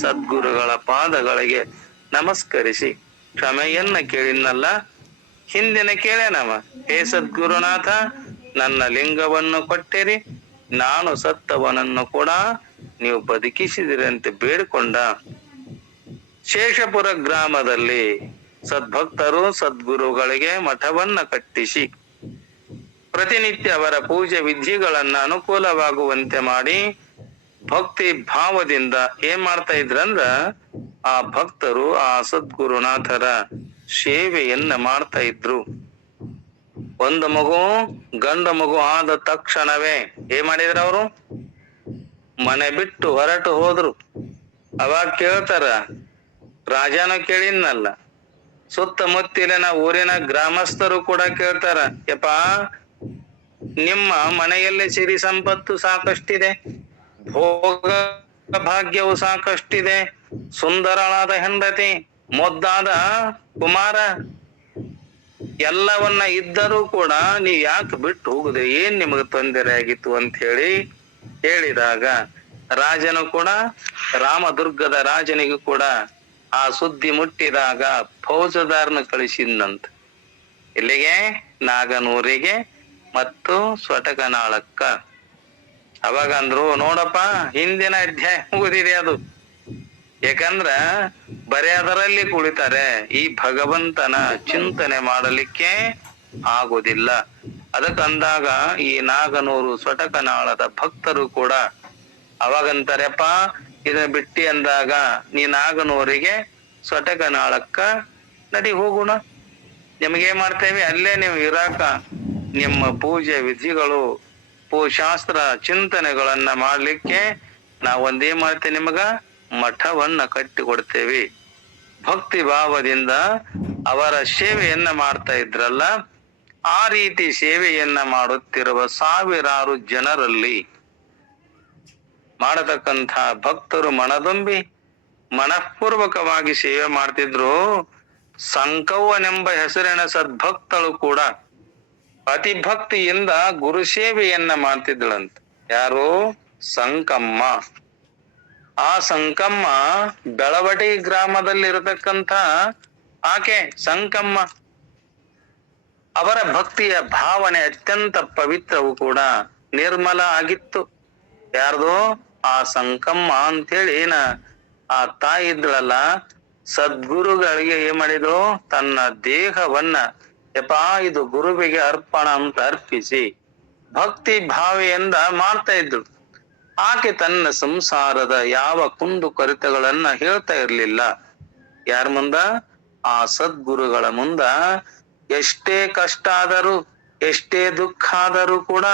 ಸದ್ಗುರುಗಳ ಪಾದಗಳಿಗೆ ನಮಸ್ಕರಿಸಿ ಕ್ಷಮೆಯನ್ನ ಕೇಳಿನಲ್ಲ, ಹಿಂದಿನ ಕೇಳೇನವ, ಹೇ ಸದ್ಗುರುನಾಥ, ನನ್ನ ಲಿಂಗವನ್ನು ಕೊಟ್ಟಿರಿ, ನಾನು ಸತ್ತವನನ್ನು ಕೂಡ ನೀವು ಬದುಕಿಸಿದಿರಿ ಅಂತ ಬೇಡಿಕೊಂಡ. ಶೇಷಪುರ ಗ್ರಾಮದಲ್ಲಿ ಸದ್ಭಕ್ತರು ಸದ್ಗುರುಗಳಿಗೆ ಮಠವನ್ನ ಕಟ್ಟಿಸಿ ಪ್ರತಿನಿತ್ಯ ಅವರ ಪೂಜೆ ವಿಧಿಗಳನ್ನ ಅನುಕೂಲವಾಗುವಂತೆ ಮಾಡಿ ಭಕ್ತಿ ಭಾವದಿಂದ ಏನ್ ಮಾಡ್ತಾ ಇದ್ರಂದ್ರ ಆ ಭಕ್ತರು ಆ ಸದ್ಗುರುನಾಥರ ಸೇವೆಯನ್ನ ಮಾಡ್ತಾ ಇದ್ರು. ಒಂದು ಮಗು ಗಂಡ ಮಗು ಆದ ತಕ್ಷಣವೇ ಏನ್ ಮಾಡಿದ್ರ ಅವರು, ಮನೆ ಬಿಟ್ಟು ಹೊರಟು ಹೋದ್ರು. ಅವಾಗ ಕೇಳ್ತಾರ, ರಾಜನು ಕೇಳಿದ್ನಲ್ಲ, ಸುತ್ತಮುತ್ತಲಿನ ಊರಿನ ಗ್ರಾಮಸ್ಥರು ಕೂಡ ಕೇಳ್ತಾರ, ಯಪ್ಪ ನಿಮ್ಮ ಮನೆಯಲ್ಲಿ ಸಿರಿ ಸಂಪತ್ತು ಸಾಕಷ್ಟಿದೆ, ಭೋಗ ಭಾಗ್ಯವು ಸಾಕಷ್ಟಿದೆ, ಸುಂದರಳಾದ ಹೆಂಡತಿ, ಮುದ್ದಾದ ಕುಮಾರ ಎಲ್ಲವನ್ನ ಇದ್ದರೂ ಕೂಡ ನೀವ್ ಯಾಕೆ ಬಿಟ್ಟು ಹೋಗುದೆ, ಏನ್ ನಿಮಗೆ ತೊಂದರೆ ಆಗಿತ್ತು ಅಂತ ಹೇಳಿದಾಗ ರಾಜನು ಕೂಡ, ರಾಮದುರ್ಗದ ರಾಜನಿಗೂ ಕೂಡ ಆ ಸುದ್ದಿ ಮುಟ್ಟಿದಾಗ ಫೌಜದಾರನ ಕಳಿಸಿದ್ನಂತ. ಇಲ್ಲಿಗೆ ನಾಗನೂರಿಗೆ ಮತ್ತು ಸ್ವಟಕನಾಳಕ್ಕ. ಅವಾಗ ಅಂದ್ರು, ನೋಡಪ್ಪ ಹಿಂದಿನ ಅಧ್ಯಾಯ ಮುಗಿದಿದೆ ಅದು, ಯಾಕಂದ್ರ ಬರೀ ಅದರಲ್ಲಿ ಕುಳಿತಾರೆ ಈ ಭಗವಂತನ ಚಿಂತನೆ ಮಾಡಲಿಕ್ಕೆ ಆಗುದಿಲ್ಲ. ಅದಕ್ಕಂದಾಗ ಈ ನಾಗನೂರು ಸ್ವಟಕನಾಳದ ಭಕ್ತರು ಕೂಡ ಅವಾಗಂತಾರಪ್ಪ ಇದನ್ನ ಬಿಟ್ಟಿ ಅಂದಾಗ, ನೀ ನಾಗನೂರಿಗೆ ಸ್ವಟಕನಾಳಕ್ಕ ನಡಿ ಹೋಗೋಣ, ನಿಮ್ಗೇನ್ ಮಾಡ್ತೇವೆ ಅಲ್ಲೇ ನೀವು ಇರಾಕ, ನಿಮ್ಮ ಪೂಜೆ ವಿಧಿಗಳು ಶಾಸ್ತ್ರ ಚಿಂತನೆಗಳನ್ನ ಮಾಡ್ಲಿಕ್ಕೆ ನಾವ್ ಒಂದೇನ್ ಮಾಡ್ತೇವೆ, ನಿಮಗ ಮಠವನ್ನ ಕಟ್ಟಿ ಕೊಡ್ತೇವಿ. ಭಕ್ತಿ ಭಾವದಿಂದ ಅವರ ಸೇವೆಯನ್ನ ಮಾಡ್ತಾ ಇದ್ರಲ್ಲ, ಆ ರೀತಿ ಸೇವೆಯನ್ನ ಮಾಡುತ್ತಿರುವ ಸಾವಿರಾರು ಜನರಲ್ಲಿ ಮಾಡತಕ್ಕಂಥ ಭಕ್ತರು ಮನದುಂಬಿ ಮನಃಪೂರ್ವಕವಾಗಿ ಸೇವೆ ಮಾಡ್ತಿದ್ರು. ಸಂಕವ್ವನೆಂಬ ಹೆಸರಿನ ಸದ್ಭಕ್ತಳು ಕೂಡ ಅತಿ ಭಕ್ತಿಯಿಂದ ಗುರು ಸೇವೆಯನ್ನ ಮಾಡ್ತಿದ್ಳಂತ. ಯಾರು? ಸಂಕಮ್ಮ. ಆ ಸಂಕಮ್ಮ ಬೆಳವಟಿ ಗ್ರಾಮದಲ್ಲಿರತಕ್ಕಂಥ ಆಕೆ ಸಂಕಮ್ಮ. ಅವರ ಭಕ್ತಿಯ ಭಾವನೆ ಅತ್ಯಂತ ಪವಿತ್ರವೂ ಕೂಡ ನಿರ್ಮಲ ಆಗಿತ್ತು. ಯಾರ್ದು? ಆ ಸಂಕಮ್ಮ ಅಂತೇಳಿ ಆ ತಾಯಿ ಇದ್ಳಲ್ಲ, ಸದ್ಗುರುಗಳಿಗೆ ಏನ್ ಮಾಡಿದ್ರು, ತನ್ನ ದೇಹವನ್ನ ಯಪಾ ಇದು ಗುರುವಿಗೆ ಅರ್ಪಣ ಅಂತ ಅರ್ಪಿಸಿ ಭಕ್ತಿ ಭಾವೆಯಿಂದ ಮಾಡ್ತಾ ಇದ್ರು. ಆಕೆ ತನ್ನ ಸಂಸಾರದ ಯಾವ ಕುಂದು ಕೊರತೆಗಳನ್ನ ಹೇಳ್ತಾ ಇರ್ಲಿಲ್ಲ. ಯಾರ ಮುಂದ? ಆ ಸದ್ಗುರುಗಳ ಮುಂದ. ಎಷ್ಟೇ ಕಷ್ಟ ಆದರೂ, ಎಷ್ಟೇ ದುಃಖ ಆದರೂ ಕೂಡ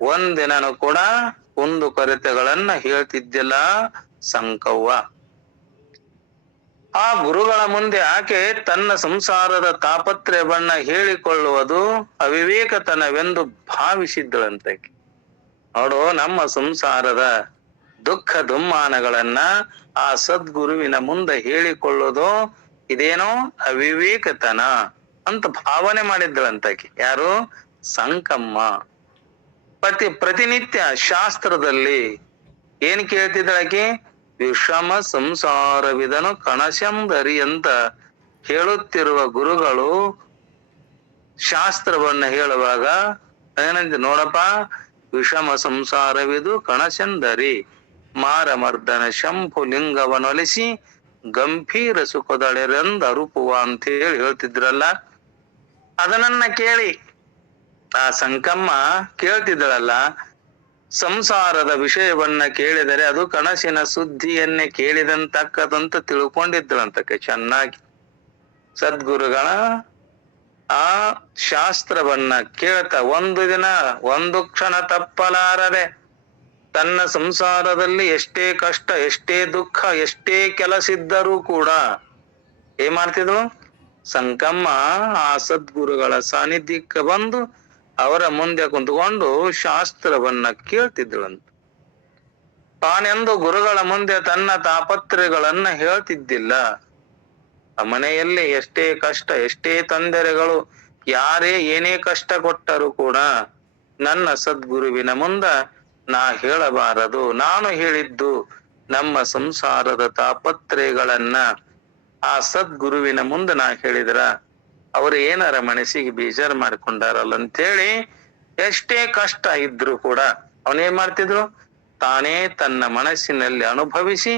ಒಂದಿನನು ಕೂಡ ಕುಂದು ಕೊರತೆಗಳನ್ನ ಹೇಳ್ತಿದ್ದಿಲ್ಲ ಸಂಕವ್ವ. ಆ ಗುರುಗಳ ಮುಂದೆ ಆಕೆ ತನ್ನ ಸಂಸಾರದ ತಾಪತ್ರಯವನ್ನ ಹೇಳಿಕೊಳ್ಳುವುದು ಅವಿವೇಕತನವೆಂದು ಭಾವಿಸಿದ್ದಳಂತೆ. ನೋಡು, ನಮ್ಮ ಸಂಸಾರದ ದುಃಖ ದುಮ್ಮಾನಗಳನ್ನ ಆ ಸದ್ಗುರುವಿನ ಮುಂದೆ ಹೇಳಿಕೊಳ್ಳೋದು ಇದೇನೋ ಅವಿವೇಕತನ ಅಂತ ಭಾವನೆ ಮಾಡಿದ್ದಳಂತಾಕಿ. ಯಾರು? ಸಂಕಮ್ಮ. ಪ್ರತಿನಿತ್ಯ ಶಾಸ್ತ್ರದಲ್ಲಿ ಏನ್ ಕೇಳ್ತಿದ್ದಳಾಕಿ? ವಿಷಮ ಸಂಸಾರವಿದನು ಕಣಶಂದರಿ ಅಂತ ಹೇಳುತ್ತಿರುವ ಗುರುಗಳು ಶಾಸ್ತ್ರವನ್ನ ಹೇಳುವಾಗ ಏನಂತ ನೋಡಪ್ಪ, ವಿಷಮ ಸಂಸಾರವಿದು ಕಣಶಂದರಿ ಮಾರಮರ್ದನ ಶಂಭು ಲಿಂಗವನೊಲಿಸಿ ಗಂಭೀರ ಸುಖದಳೆರೆಂದ ಅರುಪುವ ಅಂತ ಹೇಳಿ ಹೇಳ್ತಿದ್ರಲ್ಲ. ಅದನ್ನ ಕೇಳಿ ಆ ಸಂಕಮ್ಮ ಕೇಳ್ತಿದ್ದಳಲ್ಲ, ಸಂಸಾರದ ವಿಷಯವನ್ನ ಕೇಳಿದರೆ ಅದು ಕನಸಿನ ಸುದ್ದಿಯನ್ನೇ ಕೇಳಿದಂತಕ್ಕದಂತ ತಿಳ್ಕೊಂಡಿದ್ದಳಂತಕ್ಕೆ ಚೆನ್ನಾಗಿ. ಸದ್ಗುರುಗಳ ಆ ಶಾಸ್ತ್ರವನ್ನ ಕೇಳ್ತಾ ಒಂದು ದಿನ ಒಂದು ಕ್ಷಣ ತಪ್ಪಲಾರದೆ ತನ್ನ ಸಂಸಾರದಲ್ಲಿ ಎಷ್ಟೇ ಕಷ್ಟ, ಎಷ್ಟೇ ದುಃಖ, ಎಷ್ಟೇ ಕೆಲಸ ಇದ್ದರೂ ಕೂಡ ಏನ್ ಮಾಡ್ತಿದ್ಳು? ಸಂಕಮ್ಮ ಆ ಸದ್ಗುರುಗಳ ಸಾನ್ನಿಧ್ಯಕ್ಕೆ ಬಂದು ಅವರ ಮುಂದೆ ಕುಂತ್ಕೊಂಡು ಶಾಸ್ತ್ರವನ್ನ ಕೇಳ್ತಿದ್ದಳಂತ. ತಾನೆಂದು ಗುರುಗಳ ಮುಂದೆ ತನ್ನ ತಾಪತ್ರೆಗಳನ್ನ ಹೇಳ್ತಿದ್ದಿಲ್ಲ. ಆ ಮನೆಯಲ್ಲಿ ಎಷ್ಟೇ ಕಷ್ಟ, ಎಷ್ಟೇ ತೊಂದರೆಗಳು, ಯಾರೇ ಏನೇ ಕಷ್ಟ ಕೊಟ್ಟರೂ ಕೂಡ ನನ್ನ ಸದ್ಗುರುವಿನ ಮುಂದ ನಾ ಹೇಳಬಾರದು. ನಾನು ಹೇಳಿದ್ದು ನಮ್ಮ ಸಂಸಾರದ ತಾಪತ್ರೆಗಳನ್ನ ಆ ಸದ್ಗುರುವಿನ ಮುಂದೆ ನಾ ಹೇಳಿದ್ರ ಅವ್ರು ಏನಾರ ಮನಸ್ಸಿಗೆ ಬೇಜಾರು ಮಾಡ್ಕೊಂಡಾರಲ್ಲ ಅಂತೇಳಿ ಎಷ್ಟೇ ಕಷ್ಟ ಇದ್ರು ಕೂಡ ಅವನೇನ್ ಮಾಡ್ತಿದ್ರು? ತಾನೇ ತನ್ನ ಮನಸ್ಸಿನಲ್ಲಿ ಅನುಭವಿಸಿ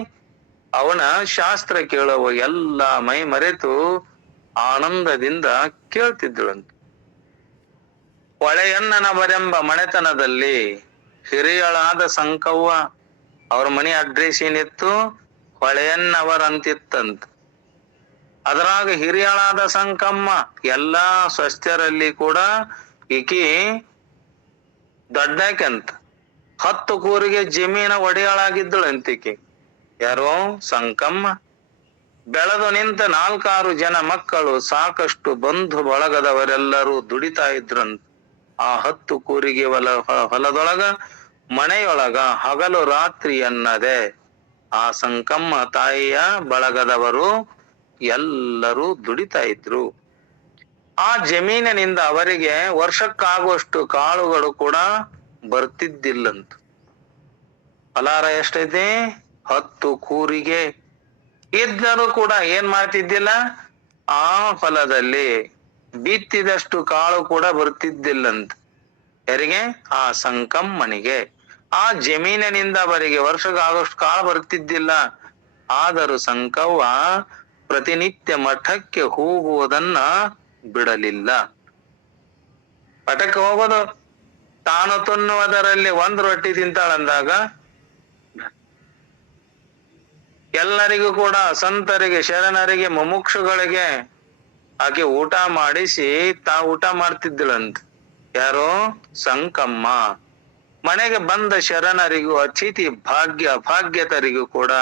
ಅವನ ಶಾಸ್ತ್ರ ಕೇಳುವ ಎಲ್ಲ ಮೈ ಮರೆತು ಆನಂದದಿಂದ ಕೇಳ್ತಿದ್ಳಂತ. ಹೊಳೆಯನ್ನನವರೆಂಬ ಮನೆತನದಲ್ಲಿ ಹಿರಿಯಳಾದ ಸಂಕವ್ವ, ಅವ್ರ ಮನೆ ಅಡ್ರೆಸ್ ಏನಿತ್ತು? ಹೊಳೆಯನ್ನವರಂತಿತ್ತಂತ. ಅದರಾಗ ಹಿರಿಯಳಾದ ಸಂಕಮ್ಮ ಎಲ್ಲಾ ಸ್ವಸ್ಥರಲ್ಲಿ ಕೂಡ ಈಕಿ ದೊಡ್ಡಾಕಂತ 10 ಕೂರಿಗೆ ಜಮೀನ ಒಡೆಯಳಾಗಿದ್ದಳಂತಿಕಿ. ಯಾರೋ? ಸಂಕಮ್ಮ. ಬೆಳೆದು ನಿಂತ 4-6 ಜನ ಮಕ್ಕಳು, ಸಾಕಷ್ಟು ಬಂಧು ಬಳಗದವರೆಲ್ಲರೂ ದುಡಿತಾ ಇದ್ರಂತ. ಆ 10 ಕೂರಿಗೆ ಹೊಲದೊಳಗ ಮನೆಯೊಳಗ ಹಗಲು ರಾತ್ರಿ ಎನ್ನದೆ ಆ ಸಂಕಮ್ಮ ತಾಯಿಯ ಬಳಗದವರು ಎಲ್ಲರೂ ದುಡಿತಾ ಇದ್ರು. ಆ ಜಮೀನಿನಿಂದ ಅವರಿಗೆ ವರ್ಷಕ್ಕಾಗುವಷ್ಟು ಕಾಳುಗಳು ಕೂಡ ಬರ್ತಿದ್ದಿಲ್ಲಂತ. ಫಲಾರ ಎಷ್ಟೈತಿ? 10 ಕೂರಿಗೆ. ಇದ್ದರೂ ಕೂಡ ಏನ್ ಮಾಡ್ತಿದ್ದಿಲ್ಲ? ಆ ಹೊಲದಲ್ಲಿ ಬಿತ್ತಿದಷ್ಟು ಕಾಳು ಕೂಡ ಬರ್ತಿದ್ದಿಲ್ಲಂತ. ಯಾರಿಗೆ? ಆ ಸಂಕಮ್ಮನಿಗೆ. ಆ ಜಮೀನಿನಿಂದ ಅವರಿಗೆ ವರ್ಷಕ್ಕಾಗೋಷ್ಟು ಕಾಳು ಬರ್ತಿದ್ದಿಲ್ಲ. ಆದರೂ ಸಂಕವ್ವ ಪ್ರತಿನಿತ್ಯ ಮಠಕ್ಕೆ ಹೋಗುವುದನ್ನ ಬಿಡಲಿಲ್ಲ. ಮಠಕ್ಕೆ ಹೋಗೋದು, ತಾನು ತಿನ್ನುವುದರಲ್ಲಿ 1 ರೊಟ್ಟಿ ತಿಂತಾಳಂದಾಗ ಎಲ್ಲರಿಗೂ ಕೂಡ, ಸಂತರಿಗೆ, ಶರಣರಿಗೆ, ಮುಮುಕ್ಷುಗಳಿಗೆ ಆಕೆ ಊಟ ಮಾಡಿಸಿ ಊಟ ಮಾಡ್ತಿದ್ದಳಂತ. ಯಾರು? ಸಂಕಮ್ಮ. ಮನೆಗೆ ಬಂದ ಶರಣರಿಗೂ, ಅತಿಥಿ ಭಾಗ್ಯ ಭಾಗ್ಯತರಿಗೂ ಕೂಡ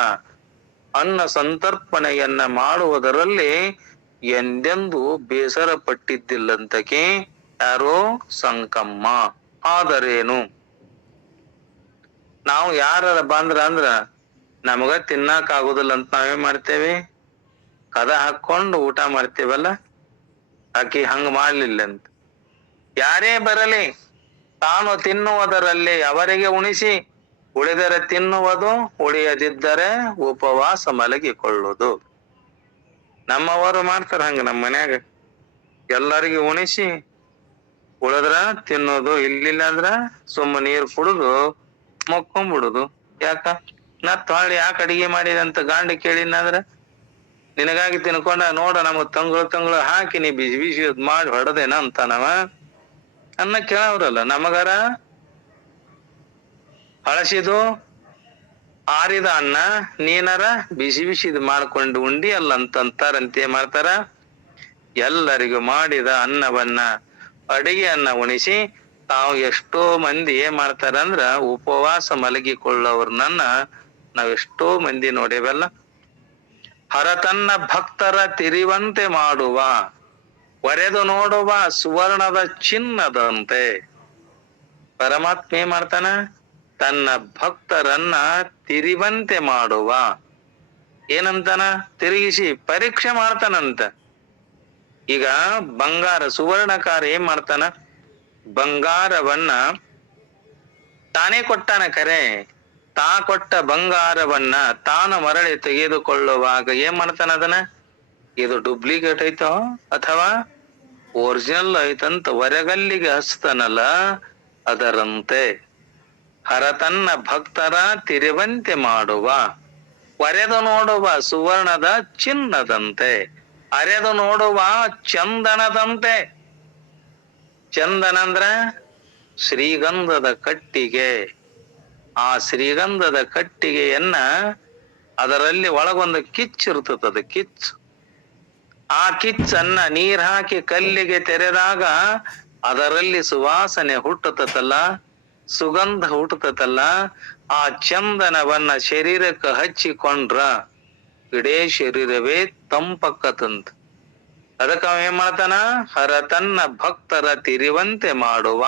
ಅನ್ನ ಸಂತರ್ಪಣೆಯನ್ನ ಮಾಡುವುದರಲ್ಲಿ ಎಂದೆಂದೂ ಬೇಸರ ಪಟ್ಟಿದ್ದಿಲ್ಲಂತಕಿ. ಯಾರೋ? ಸಂಕಮ್ಮ. ಆದರೇನು, ನಾವು ಯಾರ ಅಂದ್ರ ನಮಗ ತಿನ್ನಾಕ ಆಗುದಿಲ್ಲ ಅಂತ ನಾವೇ ಮಾಡ್ತೇವೆ, ಕದ ಹಾಕೊಂಡು ಊಟ ಮಾಡ್ತೇವಲ್ಲ. ಆಕಿ ಹಂಗ ಮಾಡ್ಲಿಲ್ಲಂತ. ಯಾರೇ ಬರಲಿ ತಾನು ತಿನ್ನುವುದರಲ್ಲಿ ಅವರಿಗೆ ಉಣಿಸಿ, ಉಳಿದರೆ ತಿನ್ನುವುದು, ಉಳಿಯದಿದ್ದರೆ ಉಪವಾಸ ಮಲಗಿಕೊಳ್ಳುವುದು. ನಮ್ಮವರು ಮಾಡ್ತಾರ ಹಂಗ. ನಮ್ಮ ಮನ್ಯಾಗ ಎಲ್ಲರಿಗೂ ಉಣಿಸಿ, ಉಳಿದ್ರ ತಿನ್ನೋದು, ಇಲ್ಲಿಲ್ಲ ಅಂದ್ರ ಸುಮ್ಮ ನೀರು ಕುಡುದು ಮಕ್ಕೊಂಡ್ಬಿಡುದು. ಯಾಕ? ನತ್ ಹೊಳ್ಳಿ ಯಾಕೆ ಅಡಿಗೆ ಮಾಡಿದಂತ ಗಾಂಡ ಕೇಳಿನಾದ್ರ, ನಿನಗಾಗಿ ತಿನ್ಕೊಂಡ ನೋಡ ನಮಗ್ ತಂಗಳು ಹಾಕಿ ನೀ ಬಿಸಿ ಬಿಸಿ ಮಾಡಿ ಹೊಡೆದೇನ ಅಂತ ನಾವ ಅನ್ನ ಕೇಳವ್ರಲ್ಲ. ನಮಗಾರ ಹಳಸಿದು ಆರಿದ ಅನ್ನ ನೀನರ ಬಿಸಿ ಬಿಸಿದು ಮಾಡ್ಕೊಂಡು ಉಂಡಿ ಅಲ್ಲಂತಾರಂತೆ ಮಾಡ್ತಾರ. ಎಲ್ಲರಿಗೂ ಮಾಡಿದ ಅನ್ನವನ್ನ ಅಡಿಗೆಯನ್ನ ಉಣಿಸಿ ತಾವು ಎಷ್ಟೋ ಮಂದಿ ಏನ್ ಮಾಡ್ತಾರ ಅಂದ್ರ ಉಪವಾಸ ಮಲಗಿಕೊಳ್ಳೋರ್ನನ್ನ ನಾವೆಷ್ಟೋ ಮಂದಿ ನೋಡೇವಲ್ಲ. ಹರತನ್ನ ಭಕ್ತರ ತಿರಿವಂತೆ ಮಾಡುವ ಒರೆದು ನೋಡುವ ಸುವರ್ಣದ ಚಿನ್ನದಂತೆ. ಪರಮಾತ್ಮ ಏನ್ ಮಾಡ್ತಾನ? ತನ್ನ ಭಕ್ತರನ್ನ ತಿರಿವಂತೆ ಮಾಡುವ, ಏನಂತಾನ? ತಿರುಗಿಸಿ ಪರೀಕ್ಷೆ ಮಾಡ್ತಾನಂತ. ಈಗ ಬಂಗಾರ ಸುವರ್ಣಕಾರ ಏನ್ ಮಾಡ್ತಾನ? ಬಂಗಾರವನ್ನ ತಾನೇ ಕೊಟ್ಟಾನ ಕರೆ, ತಾ ಕೊಟ್ಟ ಬಂಗಾರವನ್ನ ತಾನು ಮರಳಿ ತೆಗೆದುಕೊಳ್ಳುವಾಗ ಏನ್ ಮಾಡ್ತಾನ ಅದನ್ನ? ಇದು ಡೂಪ್ಲಿಕೇಟ್ ಐತೋ ಅಥವಾ ಒರಿಜಿನಲ್ ಐತಂತ ಹೊರಗಲ್ಲಿಗೆ ಹಚ್ತಾನಲ್ಲ, ಅದರಂತೆ ಹರತನ್ನ ಭಕ್ತರ ತಿರುವಂತೆ ಮಾಡುವ ಒರೆದು ನೋಡುವ ಸುವರ್ಣದ ಚಿನ್ನದಂತೆ, ಅರೆದು ನೋಡುವ ಚಂದನದಂತೆ. ಚಂದನ ಅಂದ್ರ ಶ್ರೀಗಂಧದ ಕಟ್ಟಿಗೆ. ಆ ಶ್ರೀಗಂಧದ ಕಟ್ಟಿಗೆಯನ್ನ ಅದರಲ್ಲಿ ಒಳಗೊಂದು ಕಿಚ್ಚಿರ್ತದ, ಕಿಚ್ಚು. ಆ ಕಿಚ್ಚನ್ನ ನೀರ್ ಹಾಕಿ ಕಲ್ಲಿಗೆ ತೆರೆದಾಗ ಅದರಲ್ಲಿ ಸುವಾಸನೆ ಹುಟ್ಟುತ್ತಲ್ಲ, ಸುಗಂಧ ಹುಟ್ಟುತ್ತಲ್ಲ. ಆ ಚಂದನವನ್ನ ಶರೀರಕ್ಕೆ ಹಚ್ಚಿಕೊಂಡ್ರ ಇಡೀ ಶರೀರವೇ ತಂಪಕ್ಕತಂತ. ಅದಕ್ಕ ಅವ ಏನ್ ಮಾಡ್ತಾನ? ಹರ ತನ್ನ ಭಕ್ತರ ತಿರುವಂತೆ ಮಾಡುವ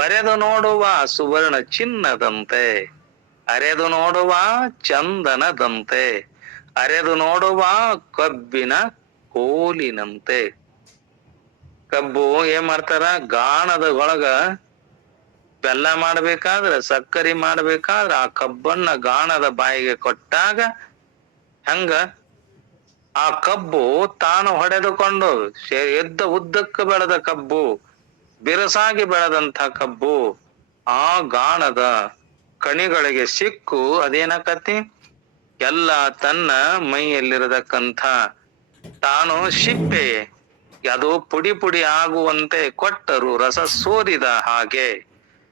ಒರೆದು ನೋಡುವ ಸುವರ್ಣ ಚಿನ್ನದಂತೆ, ಅರೆದು ನೋಡುವ ಚಂದನದಂತೆ, ಅರೆದು ನೋಡುವ ಕಬ್ಬಿನ ಕೋಲಿನಂತೆ. ಕಬ್ಬು ಏನ್ ಮಾಡ್ತಾರ? ಗಾಣದ ಒಳಗ ಬೆಲ್ಲ ಮಾಡ್ಬೇಕಾದ್ರ, ಸಕ್ಕರೆ ಮಾಡ್ಬೇಕಾದ್ರ ಆ ಕಬ್ಬನ್ನ ಗಾಣದ ಬಾಯಿಗೆ ಕೊಟ್ಟಾಗ ಹಂಗ ಆ ಕಬ್ಬು ತಾನು ಹೊಡೆದುಕೊಂಡು ಎದ್ದ ಉದ್ದಕ್ಕೆ ಬೆಳೆದ ಕಬ್ಬು, ಬಿರುಸಾಗಿ ಬೆಳೆದಂತ ಕಬ್ಬು ಆ ಗಾಣದ ಕಣಿಗಳಿಗೆ ಸಿಕ್ಕು ಅದೇನಾಕತಿ? ಎಲ್ಲ ತನ್ನ ಮೈಯಲ್ಲಿರತಕ್ಕಂಥ ತಾನು ಶಿಪ್ಪೆ ಅದು ಪುಡಿ ಪುಡಿ ಆಗುವಂತೆ ಕೊಟ್ಟರು, ರಸ ಸೋರಿದ ಹಾಗೆ.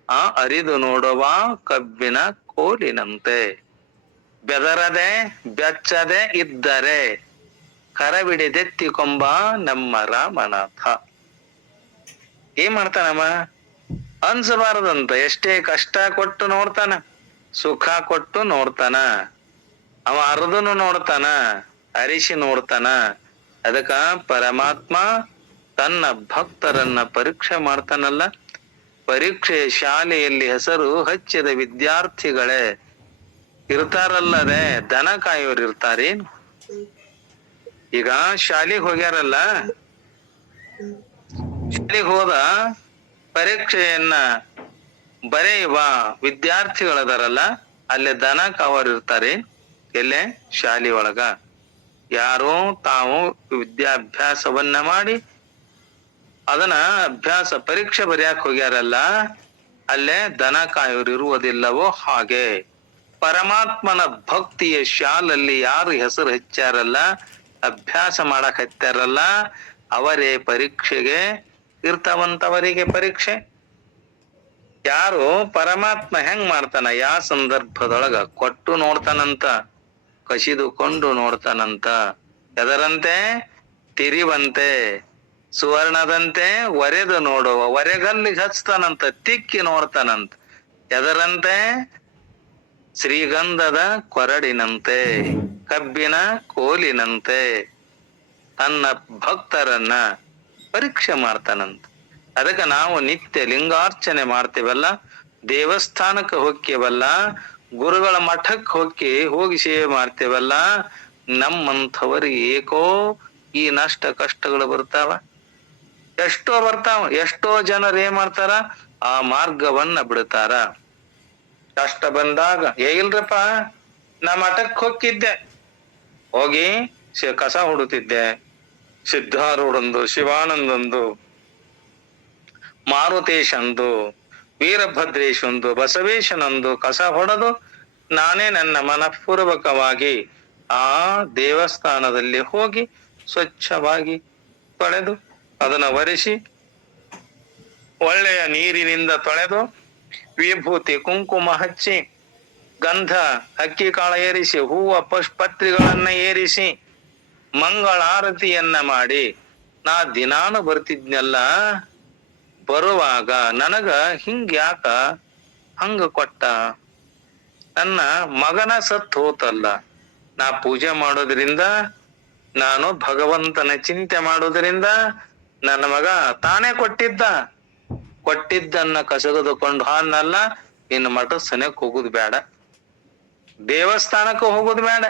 ಆ ಅರಿದು ನೋಡುವ ಕಬ್ಬಿನ ಕೋಲಿನಂತೆ. ಬೆದರದೆ ಬೆಚ್ಚದೆ ಇದ್ದರೆ ಕರಬಿಡಿದೆತ್ತಿಕೊಂಬ ನಮ್ಮ ರಾಮನಾಥ. ಏನ್ ಮಾಡ್ತಾನಮ್ಮ? ಅನ್ಸಬಾರದಂತ. ಎಷ್ಟೇ ಕಷ್ಟ ಕೊಟ್ಟು ನೋಡ್ತಾನ, ಸುಖ ಕೊಟ್ಟು ನೋಡ್ತಾನ, ಅವ ಅರ್ಧನು ನೋಡ್ತಾನ, ಅರಿಸಿ ನೋಡ್ತಾನ. ಅದಕ್ಕ ಪರಮಾತ್ಮ ತನ್ನ ಭಕ್ತರನ್ನ ಪರೀಕ್ಷೆ ಮಾಡ್ತಾನಲ್ಲ. ಪರೀಕ್ಷೆ ಶಾಲೆಯಲ್ಲಿ ಹೆಸರು ಹಚ್ಚಿದ ವಿದ್ಯಾರ್ಥಿಗಳೇ ಇರ್ತಾರಲ್ಲದೆ ದನ ಕಾಯೋರು ಇರ್ತಾರೇನು? ಈಗ ಶಾಲೆಗೆ ಹೋಗ್ಯಾರಲ್ಲ, ಶಾಲೆಗೆ ಹೋದ ಪರೀಕ್ಷೆಯನ್ನ ಬರೆಯುವ ವಿದ್ಯಾರ್ಥಿಗಳದಾರಲ್ಲ, ಅಲ್ಲಿ ದನ ಕಾವರು ಇರ್ತಾರೆ. ಎಲ್ಲೇ? ಶಾಲೆ ಒಳಗ. ಯಾರು ತಾವು ವಿದ್ಯಾಭ್ಯಾಸವನ್ನ ಮಾಡಿ ಅದನ್ನ ಅಭ್ಯಾಸ ಪರೀಕ್ಷೆ ಬರೆಯಕ್ ಹೋಗ್ಯಾರಲ್ಲ, ಅಲ್ಲೇ ದನ ಕಾಯೋರು ಇರುವುದಿಲ್ಲವೋ ಹಾಗೆ ಪರಮಾತ್ಮನ ಭಕ್ತಿಯ ಶಾಲಲ್ಲಿ ಯಾರು ಹೆಸರು ಹಚ್ಚಾರಲ್ಲ, ಅಭ್ಯಾಸ ಮಾಡಕ್ ಹತ್ತಾರಲ್ಲ, ಅವರೇ ಪರೀಕ್ಷೆಗೆ ಇರ್ತಾವಂತವರಿಗೆ ಪರೀಕ್ಷೆ. ಯಾರು ಪರಮಾತ್ಮ ಹೆಂಗ್ ಮಾಡ್ತಾನ? ಯಾವ ಸಂದರ್ಭದೊಳಗ ಕೊಟ್ಟು ನೋಡ್ತಾನಂತ, ಕಸಿದುಕೊಂಡು ನೋಡ್ತಾನಂತ. ಎದರಂತೆ? ತಿರಿವಂತೆ, ಸುವರ್ಣದಂತೆ ಒರೆದು ನೋಡುವ, ಒರೆಗಲ್ಲಿಗೆ ಹಚ್ತಾನಂತ, ತಿಕ್ಕಿ ನೋಡ್ತಾನಂತ. ಎದರಂತೆ? ಶ್ರೀಗಂಧದ ಕೊರಡಿನಂತೆ, ಕಬ್ಬಿನ ಕೋಲಿನಂತೆ ತನ್ನ ಭಕ್ತರನ್ನ ಪರೀಕ್ಷೆ ಮಾಡ್ತಾನಂತ. ಅದಕ್ಕೆ ನಾವು ನಿತ್ಯ ಲಿಂಗಾರ್ಚನೆ ಮಾಡ್ತೇವಲ್ಲ, ದೇವಸ್ಥಾನಕ್ಕೆ ಹೋಗ್ತೇವಲ್ಲ, ಗುರುಗಳ ಮಠಕ್ಕೆ ಹೋಗಿ ಸೇವೆ ಮಾಡ್ತೇವಲ್ಲ, ನಮ್ಮಂಥವರಿಗೆ ಏಕೋ ಈ ನಷ್ಟ ಕಷ್ಟಗಳು ಬರ್ತಾವ. ಎಷ್ಟೋ ಬರ್ತಾವ. ಎಷ್ಟೋ ಜನರು ಏನ್ ಮಾಡ್ತಾರ? ಆ ಮಾರ್ಗವನ್ನ ಬಿಡ್ತಾರ. ಕಷ್ಟ ಬಂದಾಗ ಇಲ್ರಪ್ಪ, ನಾ ಮಠಕ್ಕೆ ಹೋಗಿದ್ದೆ, ಹೋಗಿ ಕಸ ಹುಡುತಿದ್ದೆ, ಸಿದ್ಧಾರೂಢಂದು, ಶಿವಾನಂದಂದು, ಮಾರುತೇಶಂದು, ವೀರಭದ್ರೇಶಂದು, ಬಸವೇಶನಂದು ಕಸ ಹೊಡೆದು ನಾನೇ ನನ್ನ ಮನಪೂರ್ವಕವಾಗಿ ಆ ದೇವಸ್ಥಾನದಲ್ಲಿ ಹೋಗಿ ಸ್ವಚ್ಛವಾಗಿ ತೊಳೆದು ಅದನ್ನ ಒರೆಸಿ ಒಳ್ಳೆಯ ನೀರಿನಿಂದ ತೊಳೆದು ವಿಭೂತಿ ಕುಂಕುಮ ಹಚ್ಚಿ, ಗಂಧ ಅಕ್ಕಿ ಕಾಳ ಏರಿಸಿ, ಹೂವ ಪತ್ರಿಗಳನ್ನ ಏರಿಸಿ, ಮಂಗಳಾರತಿಯನ್ನ ಮಾಡಿ, ನಾ ದಿನಾನು ಬರ್ತಿದ್ನಲ್ಲ, ಬರುವಾಗ ನನಗ ಹಿಂಗ್ಯಾಕ ಹಂಗ ಕೊಟ್ಟ, ನನ್ನ ಮಗನ ಸತ್ ಹೋತಲ್ಲ, ನಾ ಪೂಜೆ ಮಾಡೋದ್ರಿಂದ, ನಾನು ಭಗವಂತನ ಚಿಂತೆ ಮಾಡೋದ್ರಿಂದ ನನ್ನ ಮಗ ತಾನೇ ಕೊಟ್ಟಿದ್ದನ್ನ ಕಸಗದುಕೊಂಡು ಹಾನಲ್ಲ, ಇನ್ನು ಮಠದ ಸನಿಯಕ್ ಹೋಗುದು ಬೇಡ, ದೇವಸ್ಥಾನಕ್ಕೆ ಹೋಗುದು ಬೇಡ,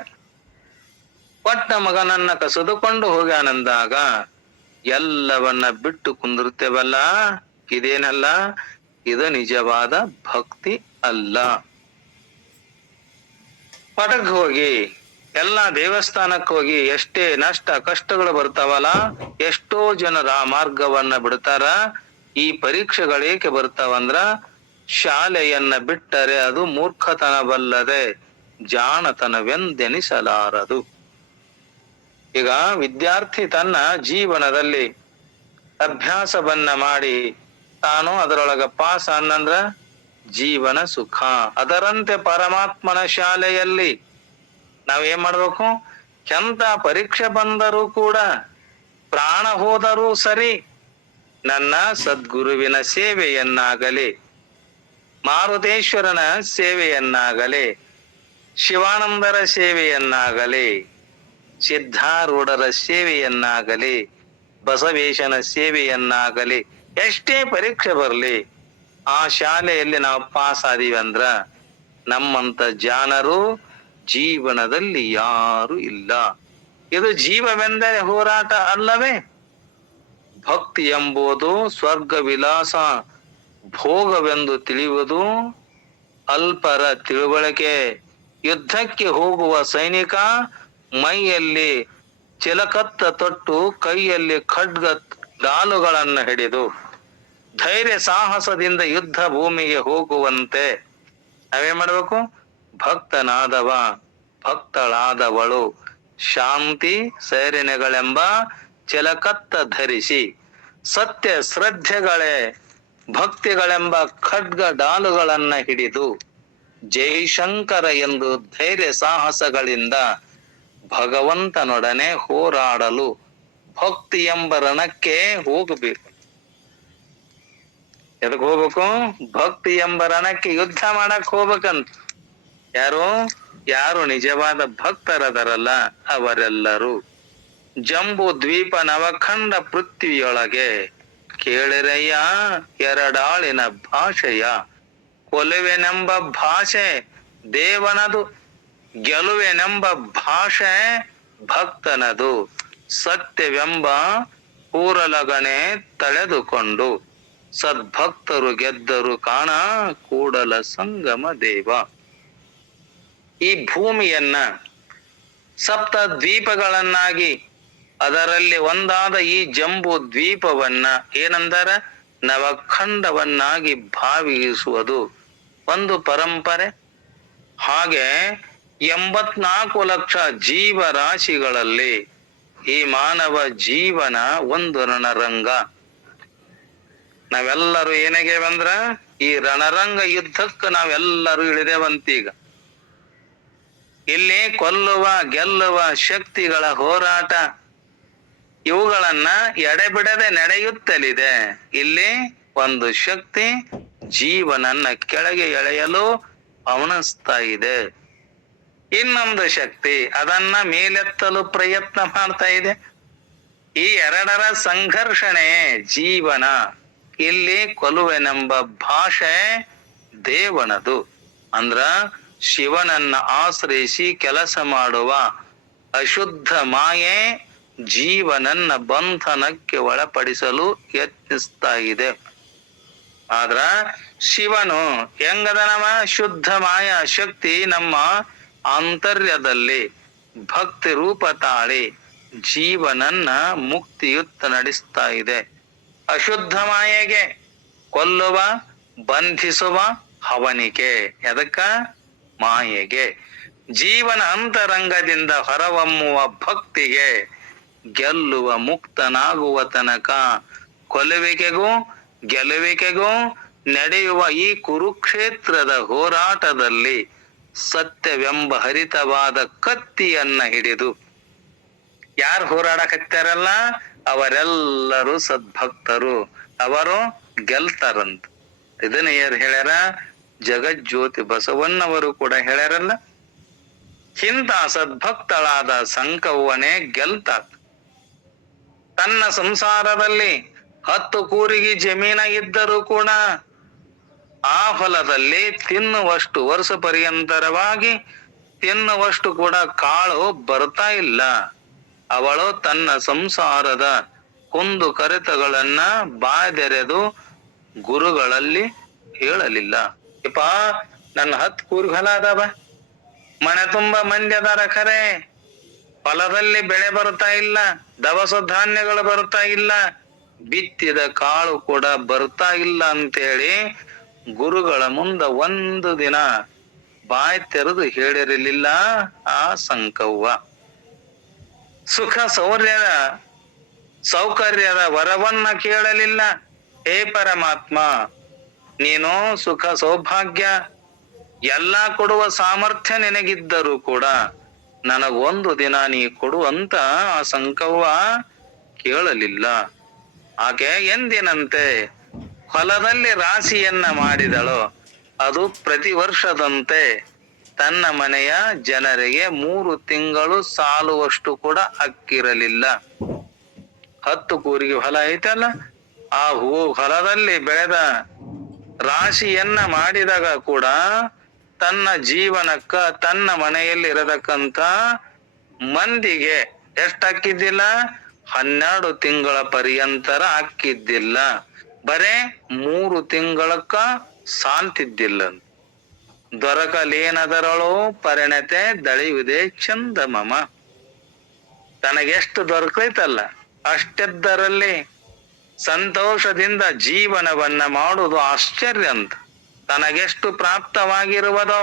ಕೊಟ್ಟ ಮಗನನ್ನ ಕಸದುಕೊಂಡು ಹೋಗ್ಯಾನಂದಾಗ ಎಲ್ಲವನ್ನ ಬಿಟ್ಟು ಕುಂದಿರ್ತೇವಲ್ಲ, ಇದೇನಲ್ಲ, ಇದು ನಿಜವಾದ ಭಕ್ತಿ ಅಲ್ಲ. ಮಠಕ್ಕೆ ಹೋಗಿ, ಎಲ್ಲಾ ದೇವಸ್ಥಾನಕ್ಕೆ ಹೋಗಿ ಎಷ್ಟೇ ನಷ್ಟ ಕಷ್ಟಗಳು ಬರ್ತಾವಲ್ಲ, ಎಷ್ಟೋ ಜನರ ಮಾರ್ಗವನ್ನ ಬಿಡ್ತಾರ. ಈ ಪರೀಕ್ಷೆಗಳೇಕೆ ಬರ್ತಾವಂದ್ರ, ಶಾಲೆಯನ್ನ ಬಿಟ್ಟರೆ ಅದು ಮೂರ್ಖತನವಲ್ಲದೆ ಜಾಣತನವೆಂದೆನಿಸಲಾರದು. ಈಗ ವಿದ್ಯಾರ್ಥಿ ತನ್ನ ಜೀವನದಲ್ಲಿ ಅಭ್ಯಾಸವನ್ನ ಮಾಡಿ ತಾನು ಅದರೊಳಗ ಪಾಸ್ ಅನ್ನಂದ್ರ ಜೀವನ ಸುಖ. ಅದರಂತೆ ಪರಮಾತ್ಮನ ಶಾಲೆಯಲ್ಲಿ ನಾವೇನ್ ಮಾಡ್ಬೇಕು, ಎಂತ ಪರೀಕ್ಷೆ ಬಂದರೂ ಕೂಡ, ಪ್ರಾಣ ಹೋದರೂ ಸರಿ, ನನ್ನ ಸದ್ಗುರುವಿನ ಸೇವೆಯನ್ನಾಗಲಿ, ಮಾರುತೇಶ್ವರನ ಸೇವೆಯನ್ನಾಗಲಿ, ಶಿವಾನಂದರ ಸೇವೆಯನ್ನಾಗಲಿ, ಸಿದ್ಧಾರೂಢರ ಸೇವೆಯನ್ನಾಗಲಿ, ಬಸವೇಶನ ಸೇವೆಯನ್ನಾಗಲಿ, ಎಷ್ಟೇ ಪರೀಕ್ಷೆ ಬರಲಿ, ಆ ಶಾಲೆಯಲ್ಲಿ ನಾವು ಪಾಸ್ ಆದೀವಿ ಅಂದ್ರ ನಮ್ಮಂತ ಜಾಣರು ಜೀವನದಲ್ಲಿ ಯಾರು ಇಲ್ಲ. ಇದು ಜೀವವೆಂದರೆ ಹೋರಾಟ ಅಲ್ಲವೇ? ಭಕ್ತಿ ಎಂಬುದು ಸ್ವರ್ಗ ವಿಲಾಸ ಭೋಗವೆಂದು ತಿಳಿಯುವುದು ಅಲ್ಪರ ತಿಳುವಳಿಕೆ. ಯುದ್ಧಕ್ಕೆ ಹೋಗುವ ಸೈನಿಕ ಮೈಯಲ್ಲಿ ಚಿಲಕತ್ತ ತೊಟ್ಟು, ಕೈಯಲ್ಲಿ ಖಡ್ಗ ಡಾಲುಗಳನ್ನ ಹಿಡಿದು ಧೈರ್ಯ ಸಾಹಸದಿಂದ ಯುದ್ಧ ಭೂಮಿಗೆ ಹೋಗುವಂತೆ ನಾವೇನ್ ಮಾಡ್ಬೇಕು, ಭಕ್ತನಾದವ ಭಕ್ತಳಾದವಳು ಶಾಂತಿ ಸೈರಣೆಗಳೆಂಬ ಚಿಲಕತ್ತ ಧರಿಸಿ, ಸತ್ಯ ಶ್ರದ್ಧೆಗಳೇ ಭಕ್ತಿಗಳೆಂಬ ಖಡ್ಗ ಡಾಲುಗಳನ್ನ ಹಿಡಿದು, ಜೈಶಂಕರ ಎಂದು ಧೈರ್ಯ ಸಾಹಸಗಳಿಂದ ಭಗವಂತನೊಡನೆ ಹೋರಾಡಲು ಭಕ್ತಿ ಎಂಬ ರಣಕ್ಕೆ ಹೋಗಬೇಕು. ಎದಕ್ ಹೋಗ್ಬೇಕು? ಭಕ್ತಿ ಎಂಬ ರಣಕ್ಕೆ ಯುದ್ಧ ಮಾಡಕ್ ಹೋಗ್ಬೇಕಂತ. ಯಾರು ನಿಜವಾದ ಭಕ್ತರದರಲ್ಲ ಅವರೆಲ್ಲರೂ ಜಂಬೂ ದ್ವೀಪ ನವಖಂಡ ಪೃಥ್ವಿಯೊಳಗೆ ಕೇಳಿರಯ್ಯ ಎರಡಾಳಿನ ಭಾಷೆಯ, ಕೊಲುವೆನೆಂಬ ಭಾಷೆ ದೇವನದು, ಗೆಲುವೆನೆಂಬ ಭಾಷೆ ಭಕ್ತನದು, ಸತ್ಯವೆಂಬ ಕೂರಲಗನೆ ತಳೆದುಕೊಂಡು ಸದ್ಭಕ್ತರು ಗೆದ್ದರು ಕಾಣ ಕೂಡಲ ಸಂಗಮ ದೇವ. ಈ ಭೂಮಿಯನ್ನ ಸಪ್ತ ದ್ವೀಪಗಳನ್ನಾಗಿ, ಅದರಲ್ಲಿ ಒಂದಾದ ಈ ಜಂಬೂ ದ್ವೀಪವನ್ನ ಏನಂದಾರ, ನವಖಂಡವನ್ನಾಗಿ ಭಾವಿಸುವುದು ಒಂದು ಪರಂಪರೆ. ಹಾಗೆ 84 ಲಕ್ಷ ಜೀವರಾಶಿಗಳಲ್ಲಿ ಈ ಮಾನವ ಜೀವನ ಒಂದು ರಣರಂಗ. ನಾವೆಲ್ಲರೂ ಏನಾಗೇವಂದ್ರ ಈ ರಣರಂಗ ಯುದ್ಧಕ್ಕೆ ನಾವೆಲ್ಲರೂ ಇಳಿದೇವಂತೀಗ. ಇಲ್ಲಿ ಕೊಲ್ಲುವ ಗೆಲ್ಲುವ ಶಕ್ತಿಗಳ ಹೋರಾಟ ಇವುಗಳನ್ನ ಎಡೆಬಿಡದೆ ನಡೆಯುತ್ತಲಿದೆ. ಇಲ್ಲಿ ಒಂದು ಶಕ್ತಿ ಜೀವನನ್ನ ಕೆಳಗೆ ಎಳೆಯಲು ಅವಣಿಸ್ತಾ ಇದೆ, ಇನ್ನೊಂದು ಶಕ್ತಿ ಅದನ್ನ ಮೇಲೆತ್ತಲು ಪ್ರಯತ್ನ ಮಾಡ್ತಾ ಇದೆ. ಈ ಎರಡರ ಸಂಘರ್ಷಣೆ ಜೀವನ. ಇಲ್ಲಿ ಕೊಲುವೆನೆಂಬ ಭಾಷೆ ದೇವನದು, ಅಂದ್ರ ಶಿವನನ್ನ ಆಶ್ರಯಿಸಿ ಕೆಲಸ ಮಾಡುವ ಅಶುದ್ಧ ಮಾಯೆ ಜೀವನನ್ನ ಬಂಧನಕ್ಕೆ ಒಳಪಡಿಸಲು ಯತ್ನಿಸ್ತಾ ಇದೆ. ಆದ್ರ ಶಿವನು ಹೆಂಗದ, ನಮ್ಮ ಶುದ್ಧ ಮಾಯ ಶಕ್ತಿ ನಮ್ಮ ಆಂತರ್ಯದಲ್ಲಿ ಭಕ್ತಿ ರೂಪ ತಾಳಿ ಜೀವನನ್ನ ಮುಕ್ತಿಯುತ್ತ ನಡೆಸ್ತಾ ಇದೆ. ಅಶುದ್ಧ ಮಾಯೆಗೆ ಕೊಲ್ಲುವ ಬಂಧಿಸುವ ಹವನಿಕೆ, ಎದಕ್ಕ? ಮಾಯೆಗೆ. ಜೀವನ ಅಂತರಂಗದಿಂದ ಹೊರಹೊಮ್ಮುವ ಭಕ್ತಿಗೆ ಗೆಲ್ಲುವ ಮುಕ್ತನಾಗುವ ತನಕ ಕೊಲ್ಲುವಿಕೆಗೂ ಗೆಲ್ಲುವಿಕೆಗೂ ನಡೆಯುವ ಈ ಕುರುಕ್ಷೇತ್ರದ ಹೋರಾಟದಲ್ಲಿ ಸತ್ಯವೆಂಬ ಹರಿತವಾದ ಕತ್ತಿಯನ್ನ ಹಿಡಿದು ಯಾರು ಹೋರಾಡಕತ್ತಾರಲ್ಲ ಅವರೆಲ್ಲರೂ ಸದ್ಭಕ್ತರು, ಅವರು ಗೆಲ್ತಾರಂತ. ಇದನ್ನ ಯಾರು ಹೇಳ್ಯಾರ? ಜಗಜ್ಯೋತಿ ಬಸವಣ್ಣವರು ಕೂಡ ಹೇಳ್ಯಾರಲ್ಲ. ಇಂಥ ಸದ್ಭಕ್ತಳಾದ ಸಂಕವ್ವನೇ ಗೆಲ್ತಾಳ. ತನ್ನ ಸಂಸಾರದಲ್ಲಿ 10 ಕೂರಿಗೆ ಜಮೀನ ಇದ್ದರೂ ಕೂಡ ಆ ಹೊಲದಲ್ಲಿ ತಿನ್ನುವಷ್ಟು ವರ್ಷ ಪರ್ಯಂತರವಾಗಿ ತಿನ್ನುವಷ್ಟು ಕೂಡ ಕಾಳು ಬರ್ತಾ ಇಲ್ಲ. ಅವಳು ತನ್ನ ಸಂಸಾರದ ಕುಂದು ಕರೆತಗಳನ್ನ ಬಾದೆರೆದು ಗುರುಗಳಲ್ಲಿ ಹೇಳಲಿಲ್ಲ. ಇಪ್ಪ ನನ್ನ 10 ಕೂರಿ ಹೊಲ ಅದಾವ, ಮನೆ ತುಂಬಾ ಮಂದಿ ಅದಾರ, ಖರೆ ಹೊಲದಲ್ಲಿ ಬೆಳೆ ಬರ್ತಾ ಇಲ್ಲ, ದವಸ ಧಾನ್ಯಗಳು ಬರ್ತಾ ಇಲ್ಲ, ಬಿತ್ತಿದ ಕಾಳು ಕೂಡ ಬರ್ತಾ ಇಲ್ಲ ಅಂತೇಳಿ ಗುರುಗಳ ಮುಂದ ಒಂದು ದಿನ ಬಾಯಿ ತೆರೆದು ಹೇಳಿರಲಿಲ್ಲ ಆ ಸಂಕವ್ವ. ಸುಖ ಸೌಕರ್ಯದ ವರವನ್ನ ಕೇಳಲಿಲ್ಲ. ಹೇ ಪರಮಾತ್ಮ, ನೀನು ಸುಖ ಸೌಭಾಗ್ಯ ಎಲ್ಲ ಕೊಡುವ ಸಾಮರ್ಥ್ಯ ನಿನಗಿದ್ದರೂ ಕೂಡ ನನಗೊಂದು ದಿನ ನೀ ಕೊಡು ಅಂತ ಆ ಸಂಕವ್ವ ಕೇಳಲಿಲ್ಲ. ಆಕೆ ಎಂದಿನಂತೆ ಹೊಲದಲ್ಲಿ ರಾಶಿಯನ್ನ ಮಾಡಿದಳು. ಅದು ಪ್ರತಿ ವರ್ಷದಂತೆ ತನ್ನ ಮನೆಯ ಜನರಿಗೆ 3 ತಿಂಗಳು ಸಾಲುವಷ್ಟು ಕೂಡ ಅಕ್ಕಿರಲಿಲ್ಲ. 10 ಕೂರಿಗೆ ಹೊಲ ಐತಲ್ಲ, ಆ ಹೊಲದಲ್ಲಿ ಬೆಳೆದ ರಾಶಿಯನ್ನ ಮಾಡಿದಾಗ ಕೂಡ ತನ್ನ ಜೀವನಕ್ಕ ತನ್ನ ಮನೆಯಲ್ಲಿ ಇರತಕ್ಕಂತ ಮಂದಿಗೆ ಎಷ್ಟು ಹಾಕಿದ್ದಿಲ್ಲ? 12 ತಿಂಗಳ ಪರ್ಯಂತರ ಹಾಕಿದ್ದಿಲ್ಲ. ಬರೇ 3 ತಿಂಗಳಕ್ಕ ಸಾಲ್ತಿದ್ದಿಲ್ಲ. ದೊರಕಲೇನದರಳು ಪರಿಣತೆ ದಳಿಯುವುದೇ ಚಂದಮಮ. ತನಗೆಷ್ಟು ದೊರಕೈತಲ್ಲ ಅಷ್ಟೆದ್ದರಲ್ಲಿ ಸಂತೋಷದಿಂದ ಜೀವನವನ್ನ ಮಾಡುವುದು ಆಶ್ಚರ್ಯ ಅಂತ. ತನಗೆಷ್ಟು ಪ್ರಾಪ್ತವಾಗಿರುವುದೋ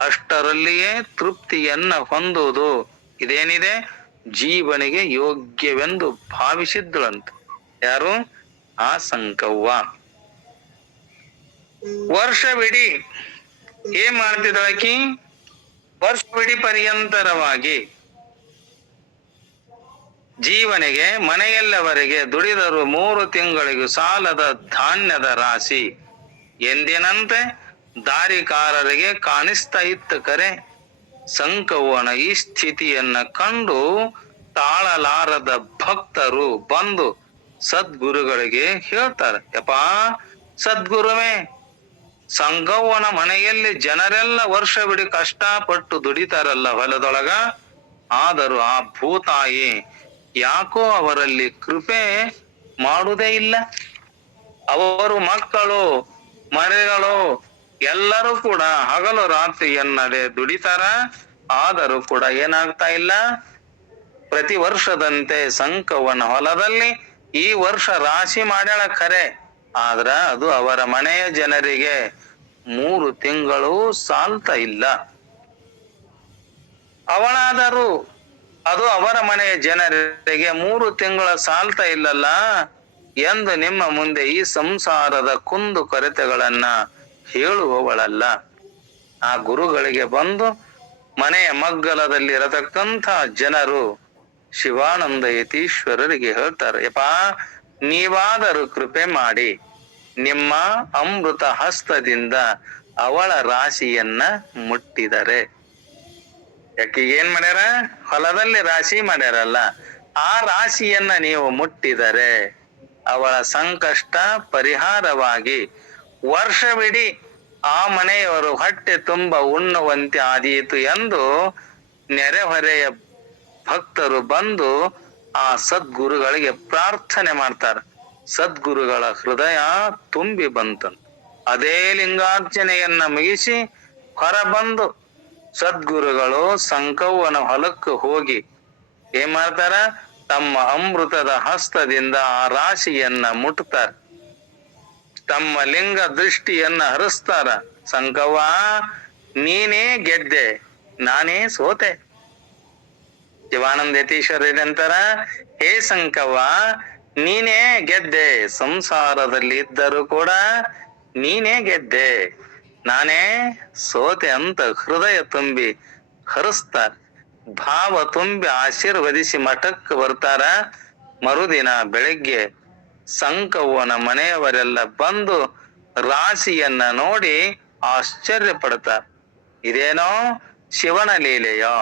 ಅಷ್ಟರಲ್ಲಿಯೇ ತೃಪ್ತಿಯನ್ನ ಹೊಂದುವುದು ಇದೇನಿದೆ ಜೀವನಿಗೆ ಯೋಗ್ಯವೆಂದು ಭಾವಿಸಿದ್ದಳಂತ. ಯಾರು? ಆ ಸಂಕವ್ವ. ವರ್ಷವಿಡೀ ಏನ್ ಮಾಡ್ತಿದ್ದಳಕಿ? ವರ್ಷವಿಡೀ ಪರ್ಯಂತರವಾಗಿ ಜೀವನಿಗೆ ಮನೆಯಲ್ಲವರೆಗೆ ದುಡಿದರು 3 ತಿಂಗಳಿಗೂ ಸಾಲದ ಧಾನ್ಯದ ರಾಶಿ ಎಂದಿನಂತೆ ದಾರಿಕಾರರಿಗೆ ಕಾಣಿಸ್ತಾ ಇತ್ತು. ಕರೆ ಸಂಕವ್ವನ ಈ ಸ್ಥಿತಿಯನ್ನ ಕಂಡು ತಾಳಲಾರದ ಭಕ್ತರು ಬಂದು ಸದ್ಗುರುಗಳಿಗೆ ಹೇಳ್ತಾರೆ, ಯಪ್ಪಾ ಸದ್ಗುರುವೇ, ಸಂಕವ್ವನ ಮನೆಯಲ್ಲಿ ಜನರೆಲ್ಲ ವರ್ಷವಿಡೀ ಕಷ್ಟಪಟ್ಟು ದುಡಿತಾರಲ್ಲ ಹೊಲದೊಳಗ, ಆದರೂ ಆ ಭೂತಾಯಿ ಯಾಕೋ ಅವರಲ್ಲಿ ಕೃಪೆ ಮಾಡುವುದೇ ಇಲ್ಲ. ಅವರು ಮಕ್ಕಳು ಮನೆಗಳು ಎಲ್ಲರೂ ಕೂಡ ಹಗಲು ರಾತ್ರಿ ಎನ್ನದೆ ದುಡಿತಾರ, ಆದರೂ ಕೂಡ ಏನಾಗ್ತಾ ಇಲ್ಲ. ಪ್ರತಿ ವರ್ಷದಂತೆ ಸಂಕವ್ವನ ಹೊಲದಲ್ಲಿ ಈ ವರ್ಷ ರಾಶಿ ಮಾಡ್ಯಾಳ ಖರೆ, ಆದ್ರ ಅದು ಅವರ ಮನೆಯ ಜನರಿಗೆ 3 ತಿಂಗಳು ಸಾಲ್ತಾ ಇಲ್ಲ. ಅವಳಾದರೂ ಅದು ಅವರ ಮನೆಯ ಜನರಿಗೆ 3 ತಿಂಗಳ ಸಾಲ್ತಾ ಇಲ್ಲಲ್ಲ ಎಂದು ನಿಮ್ಮ ಮುಂದೆ ಈ ಸಂಸಾರದ ಕುಂದು ಕೊರತೆಗಳನ್ನ ಹೇಳುವವಳಲ್ಲ. ಆ ಗುರುಗಳಿಗೆ ಬಂದು ಮನೆಯ ಮಗ್ಗಲದಲ್ಲಿ ಇರತಕ್ಕಂಥ ಜನರು ಶಿವಾನಂದ ಯತೀಶ್ವರರಿಗೆ ಹೇಳ್ತಾರೆ, ಯಪ್ಪಾ ನೀವಾದರೂ ಕೃಪೆ ಮಾಡಿ ನಿಮ್ಮ ಅಮೃತ ಹಸ್ತದಿಂದ ಅವಳ ರಾಶಿಯನ್ನ ಮುಟ್ಟಿದರೆ. ಯಾಕೆ ಏನ್ ಮಾಡ್ಯಾರ? ಹೊಲದಲ್ಲಿ ರಾಶಿ ಮಾಡ್ಯಾರಲ್ಲ, ಆ ರಾಶಿಯನ್ನ ನೀವು ಮುಟ್ಟಿದರೆ ಅವಳ ಸಂಕಷ್ಟ ಪರಿಹಾರವಾಗಿ ವರ್ಷವಿಡೀ ಆ ಮನೆಯವರು ಹೊಟ್ಟೆ ತುಂಬ ಉಣ್ಣುವಂತೆ ಆದೀತು ಎಂದು ನೆರೆಹೊರೆಯ ಭಕ್ತರು ಬಂದು ಆ ಸದ್ಗುರುಗಳಿಗೆ ಪ್ರಾರ್ಥನೆ ಮಾಡ್ತಾರೆ. ಸದ್ಗುರುಗಳ ಹೃದಯ ತುಂಬಿ ಬಂತಂತ. ಅದೇ ಲಿಂಗಾರ್ಚನೆಯನ್ನ ಮುಗಿಸಿ ಹೊರಬಂದು ಸದ್ಗುರುಗಳು ಸಂಕವ್ವನ ಹೊಲಕ್ಕೆ ಹೋಗಿ ಏನ್ ಮಾಡ್ತಾರ? ತಮ್ಮ ಅಮೃತದ ಹಸ್ತದಿಂದ ಆ ರಾಶಿಯನ್ನ ಮುಟ್ತಾರ, ತಮ್ಮ ಲಿಂಗ ದೃಷ್ಟಿಯನ್ನ ಹರಿಸ್ತಾರ. ಸಂಕವ್ವ ನೀನೇ ಗೆದ್ದೆ, ನಾನೇ ಸೋತೆ. ಶಿವಾನಂದ ಯತೀಶ್ವರ ಇದಂತಾರ, ಹೇ ಸಂಕವ್ವ ನೀನೇ ಗೆದ್ದೆ, ಸಂಸಾರದಲ್ಲಿ ಇದ್ದರೂ ಕೂಡ ನೀನೇ ಗೆದ್ದೆ, ನಾನೇ ಸೋತೆ ಅಂತ ಹೃದಯ ತುಂಬಿ ಹರಿಸ್ತಾರ. ಭಾವ ತುಂಬಿ ಆಶೀರ್ವದಿಸಿ ಮಠಕ್ಕೆ ಬರ್ತಾರ. ಮರುದಿನ ಬೆಳಿಗ್ಗೆ ಸಂಕವ್ವನ ಮನೆಯವರೆಲ್ಲ ಬಂದು ರಾಶಿಯನ್ನ ನೋಡಿ ಆಶ್ಚರ್ಯ ಪಡ್ತಾರ. ಇದೇನೋ ಶಿವನ ಲೀಲೆಯೋ,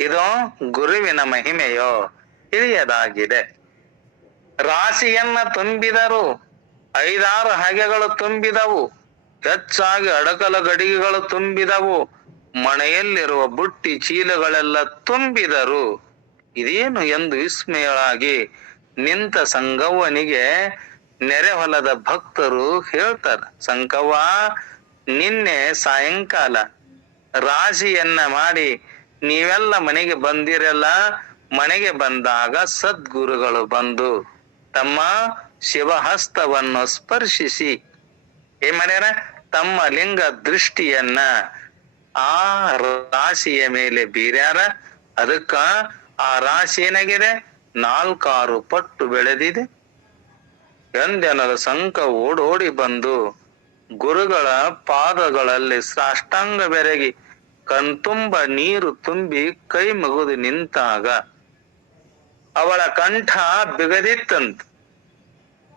ಇದೋ ಗುರುವಿನ ಮಹಿಮೆಯೋ ತಿಳಿಯದಾಗಿದೆ. ರಾಶಿಯನ್ನ ತುಂಬಿದರು, 5-6 ಹಗೆಗಳು ತುಂಬಿದವು, ಹೆಚ್ಚಾಗಿ ಅಡಕಲ ಗಡಿಗೆಗಳು ತುಂಬಿದವು, ಮನೆಯಲ್ಲಿರುವ ಬುಟ್ಟಿ ಚೀಲಗಳೆಲ್ಲ ತುಂಬಿದರು. ಇದೇನು ಎಂದು ವಿಸ್ಮಯಳಾಗಿ ನಿಂತ ಸಂಗವ್ವನಿಗೆ ನೆರೆಹೊಲದ ಭಕ್ತರು ಹೇಳ್ತಾರ, ಸಂಕವ್ವ, ನಿನ್ನೆ ಸಾಯಂಕಾಲ ರಾಶಿಯನ್ನ ಮಾಡಿ ನೀವೆಲ್ಲ ಮನೆಗೆ ಬಂದಿರಲ್ಲ. ಮನೆಗೆ ಬಂದಾಗ ಸದ್ಗುರುಗಳು ಬಂದು ತಮ್ಮ ಶಿವಹಸ್ತವನ್ನು ಸ್ಪರ್ಶಿಸಿ ಏನ್ ಮಾಡ್ಯಾರ, ತಮ್ಮ ಲಿಂಗ ದೃಷ್ಟಿಯನ್ನ ಆ ರಾಶಿಯ ಮೇಲೆ ಬೀರ್ಯಾರ. ಅದಕ್ಕ ಆ ರಾಶಿ ಏನಾಗಿದೆ, 4-6 ಪಟ್ಟು ಬೆಳೆದಿದೆ. ಎಂದೆನದ ಸಂಕ ಓಡೋಡಿ ಬಂದು ಗುರುಗಳ ಪಾದಗಳಲ್ಲಿ ಸಾಷ್ಟಾಂಗ ಬೆರಗಿ ಕಣ್ತುಂಬ ನೀರು ತುಂಬಿ ಕೈ ಮುಗಿದು ನಿಂತಾಗ ಅವಳ ಕಂಠ ಬಿಗದಿತ್ತಂತ.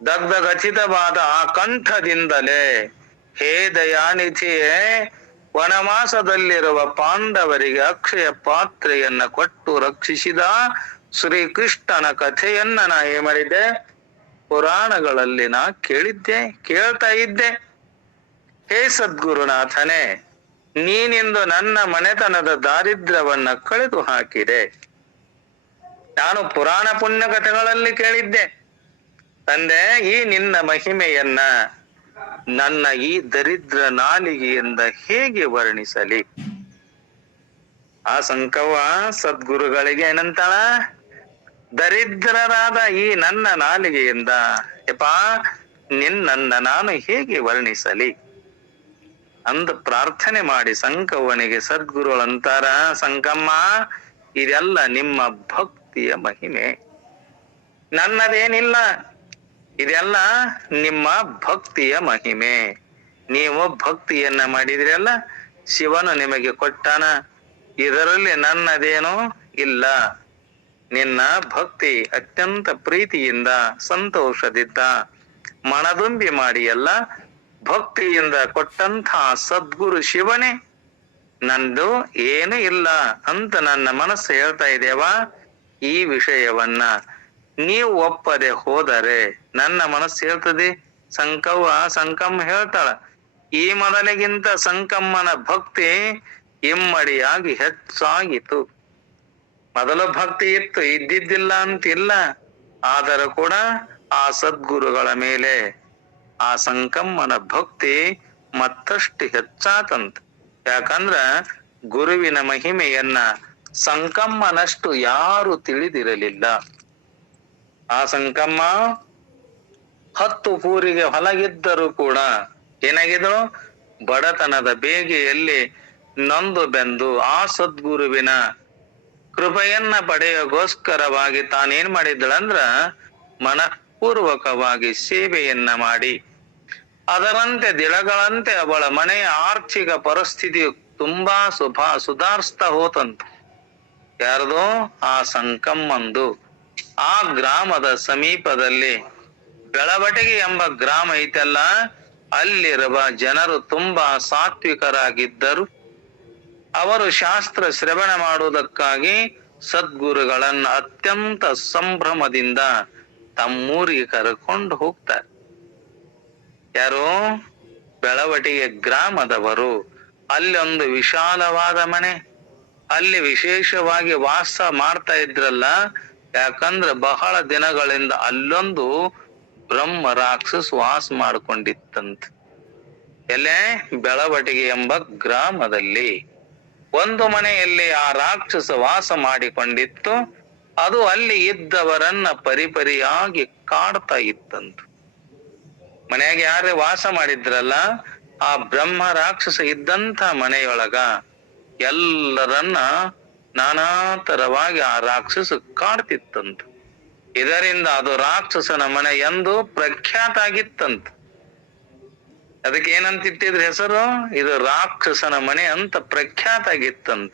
ದಗ್ಧಗಚಿತವಾದ ಆ ಕಂಠದಿಂದಲೇ, ಹೇ ದಯಾನಿಧಿಯೇ, ವನವಾಸದಲ್ಲಿರುವ ಪಾಂಡವರಿಗೆ ಅಕ್ಷಯ ಪಾತ್ರೆಯನ್ನ ಕೊಟ್ಟು ರಕ್ಷಿಸಿದ ಶ್ರೀಕೃಷ್ಣನ ಕಥೆಯನ್ನ ನಾ ಏನ್ ಮಾಡಿದ್ದೆ, ಪುರಾಣಗಳಲ್ಲಿ ನಾ ಕೇಳ್ತಾ ಇದ್ದೆ. ಹೇ ಸದ್ಗುರುನಾಥನೇ, ನೀನಿಂದು ನನ್ನ ಮನೆತನದ ದಾರಿದ್ರ್ಯವನ್ನ ಕಳೆದು ಹಾಕಿದೆ. ನಾನು ಪುರಾಣ ಪುಣ್ಯ ಕಥೆಗಳಲ್ಲಿ ಕೇಳಿದ್ದೆ ತಂದೆ, ಈ ನಿನ್ನ ಮಹಿಮೆಯನ್ನ ನನ್ನ ಈ ದರಿದ್ರ ನಾಲಿಗೆಯಿಂದ ಹೇಗೆ ವರ್ಣಿಸಲಿ? ಆ ಸಂಕವ್ವ ಸದ್ಗುರುಗಳಿಗೆ ಏನಂತಾಳ, ದರಿದ್ರರಾದ ಈ ನನ್ನ ನಾಲಿಗೆಯಿಂದ ಯಪ್ಪಾ ನಿನ್ನನ್ನ ನಾನು ಹೇಗೆ ವರ್ಣಿಸಲಿ ಅಂದು ಪ್ರಾರ್ಥನೆ ಮಾಡಿ ಸಂಕವ್ವನಿಗೆ ಸದ್ಗುರುಗಳಂತಾರ, ಸಂಕಮ್ಮ, ಇದೆಲ್ಲ ನಿಮ್ಮ ಭಕ್ತಿಯ ಮಹಿಮೆ, ನನ್ನದೇನಿಲ್ಲ, ಇದೆಲ್ಲ ನಿಮ್ಮ ಭಕ್ತಿಯ ಮಹಿಮೆ. ನೀವು ಭಕ್ತಿಯನ್ನ ಮಾಡಿದ್ರಲ್ಲ, ಶಿವನು ನಿಮಗೆ ಕೊಟ್ಟಾನ, ಇದರಲ್ಲಿ ನನ್ನದೇನೂ ಇಲ್ಲ. ನಿನ್ನ ಭಕ್ತಿ ಅತ್ಯಂತ ಪ್ರೀತಿಯಿಂದ ಸಂತೋಷದಿಂದ ಮನದುಂಬಿ ಮಾಡಿ ಎಲ್ಲ ಭಕ್ತಿಯಿಂದ ಕೊಟ್ಟಂಥ ಸದ್ಗುರು ಶಿವನೇ, ನಂದು ಏನು ಇಲ್ಲ ಅಂತ ನನ್ನ ಮನಸ್ಸು ಹೇಳ್ತಾ ಇದೆಯವಾ. ಈ ವಿಷಯವನ್ನ ನೀವು ಒಪ್ಪದೆ ಹೋದರೆ ನನ್ನ ಮನಸ್ಸು ಹೇಳ್ತದೆ. ಸಂಕಮ್ಮ ಹೇಳ್ತಾಳ, ಈ ಮೊದಲಿಗಿಂತ ಸಂಕಮ್ಮನ ಭಕ್ತಿ ಇಮ್ಮಡಿಯಾಗಿ ಹೆಚ್ಚಾಗಿತು. ಮೊದಲು ಭಕ್ತಿ ಇತ್ತು, ಇದ್ದಿದ್ದಿಲ್ಲ ಅಂತಿಲ್ಲ. ಆದರೂ ಕೂಡ ಆ ಸದ್ಗುರುಗಳ ಮೇಲೆ ಆ ಸಂಕಮ್ಮನ ಭಕ್ತಿ ಮತ್ತಷ್ಟು ಹೆಚ್ಚಾತಂತ. ಯಾಕಂದ್ರ ಗುರುವಿನ ಮಹಿಮೆಯನ್ನ ಸಂಕಮ್ಮನಷ್ಟು ಯಾರು ತಿಳಿದಿರಲಿಲ್ಲ. ಆ ಸಂಕಮ್ಮ 10 ಕೂರಿಗೆ ಹೊಲಗಿದ್ದರೂ ಕೂಡ ಏನಾಗಿದ್ರು, ಬಡತನದ ಬೇಗೆಯಲ್ಲಿ ನೊಂದು ಬೆಂದು ಆ ಸದ್ಗುರುವಿನ ಕೃಪೆಯನ್ನ ಪಡೆಯೋಗೋಸ್ಕರವಾಗಿ ತಾನೇನ್ ಮಾಡಿದ್ದಳಂದ್ರ ಮನಃಪೂರ್ವಕವಾಗಿ ಸೇವೆಯನ್ನ ಮಾಡಿ, ಅದರಂತೆ ದಿಳಗಳಂತೆ ಅವಳ ಮನೆಯ ಆರ್ಥಿಕ ಪರಿಸ್ಥಿತಿ ತುಂಬಾ ಸುಧಾರಿಸ್ತಾ ಹೋತಂತ. ಯಾರದು? ಆ ಸಂಕಮ್ಮಂದು. ಆ ಗ್ರಾಮದ ಸಮೀಪದಲ್ಲಿ ಬೆಳವಟಿಗೆ ಎಂಬ ಗ್ರಾಮ ಐತಲ್ಲ, ಅಲ್ಲಿರುವ ಜನರು ತುಂಬಾ ಸಾತ್ವಿಕರಾಗಿದ್ದರು. ಅವರು ಶಾಸ್ತ್ರ ಶ್ರವಣ ಮಾಡುವುದಕ್ಕಾಗಿ ಸದ್ಗುರುಗಳನ್ನ ಅತ್ಯಂತ ಸಂಭ್ರಮದಿಂದ ತಮ್ಮೂರಿಗೆ ಕರೆಕೊಂಡು ಹೋಗ್ತಾರೆ. ಯಾರು? ಬೆಳವಟಿಗೆ ಗ್ರಾಮದವರು. ಅಲ್ಲಿ ಒಂದು ವಿಶಾಲವಾದ ಮನೆ, ಅಲ್ಲಿ ವಿಶೇಷವಾಗಿ ವಾಸ ಮಾಡ್ತಾ ಇದ್ರಲ್ಲ. ಯಾಕಂದ್ರೆ ಬಹಳ ದಿನಗಳಿಂದ ಅಲ್ಲೊಂದು ಬ್ರಹ್ಮ ರಾಕ್ಷಸ ವಾಸ ಮಾಡ್ಕೊಂಡಿತ್ತಂತ. ಎಲ್ಲೇ? ಬೆಳವಟಿಗೆ ಎಂಬ ಗ್ರಾಮದಲ್ಲಿ ಒಂದು ಮನೆಯಲ್ಲಿ ಆ ರಾಕ್ಷಸ ವಾಸ ಮಾಡಿಕೊಂಡಿತ್ತು. ಅದು ಅಲ್ಲಿ ಇದ್ದವರನ್ನ ಪರಿಪರಿಯಾಗಿ ಕಾಡ್ತಾ ಇತ್ತಂತ. ಮನೆಯಾಗ ಯಾರೇ ವಾಸ ಮಾಡಿದ್ರಲ್ಲ, ಆ ಬ್ರಹ್ಮ ರಾಕ್ಷಸ ಇದ್ದಂತ ಮನೆಯೊಳಗ ಎಲ್ಲರನ್ನ ನಾನಾ ತರವಾಗಿ ಆ ರಾಕ್ಷಸ ಕಾಡ್ತಿತ್ತಂತ. ಇದರಿಂದ ಅದು ರಾಕ್ಷಸನ ಮನೆ ಎಂದು ಪ್ರಖ್ಯಾತ ಆಗಿತ್ತಂತ. ಅದಕ್ಕೆ ಏನಂತ ಇಟ್ಟಿದ್ರ ಹೆಸರು? ಇದು ರಾಕ್ಷಸನ ಮನೆ ಅಂತ ಪ್ರಖ್ಯಾತ ಆಗಿತ್ತಂತ.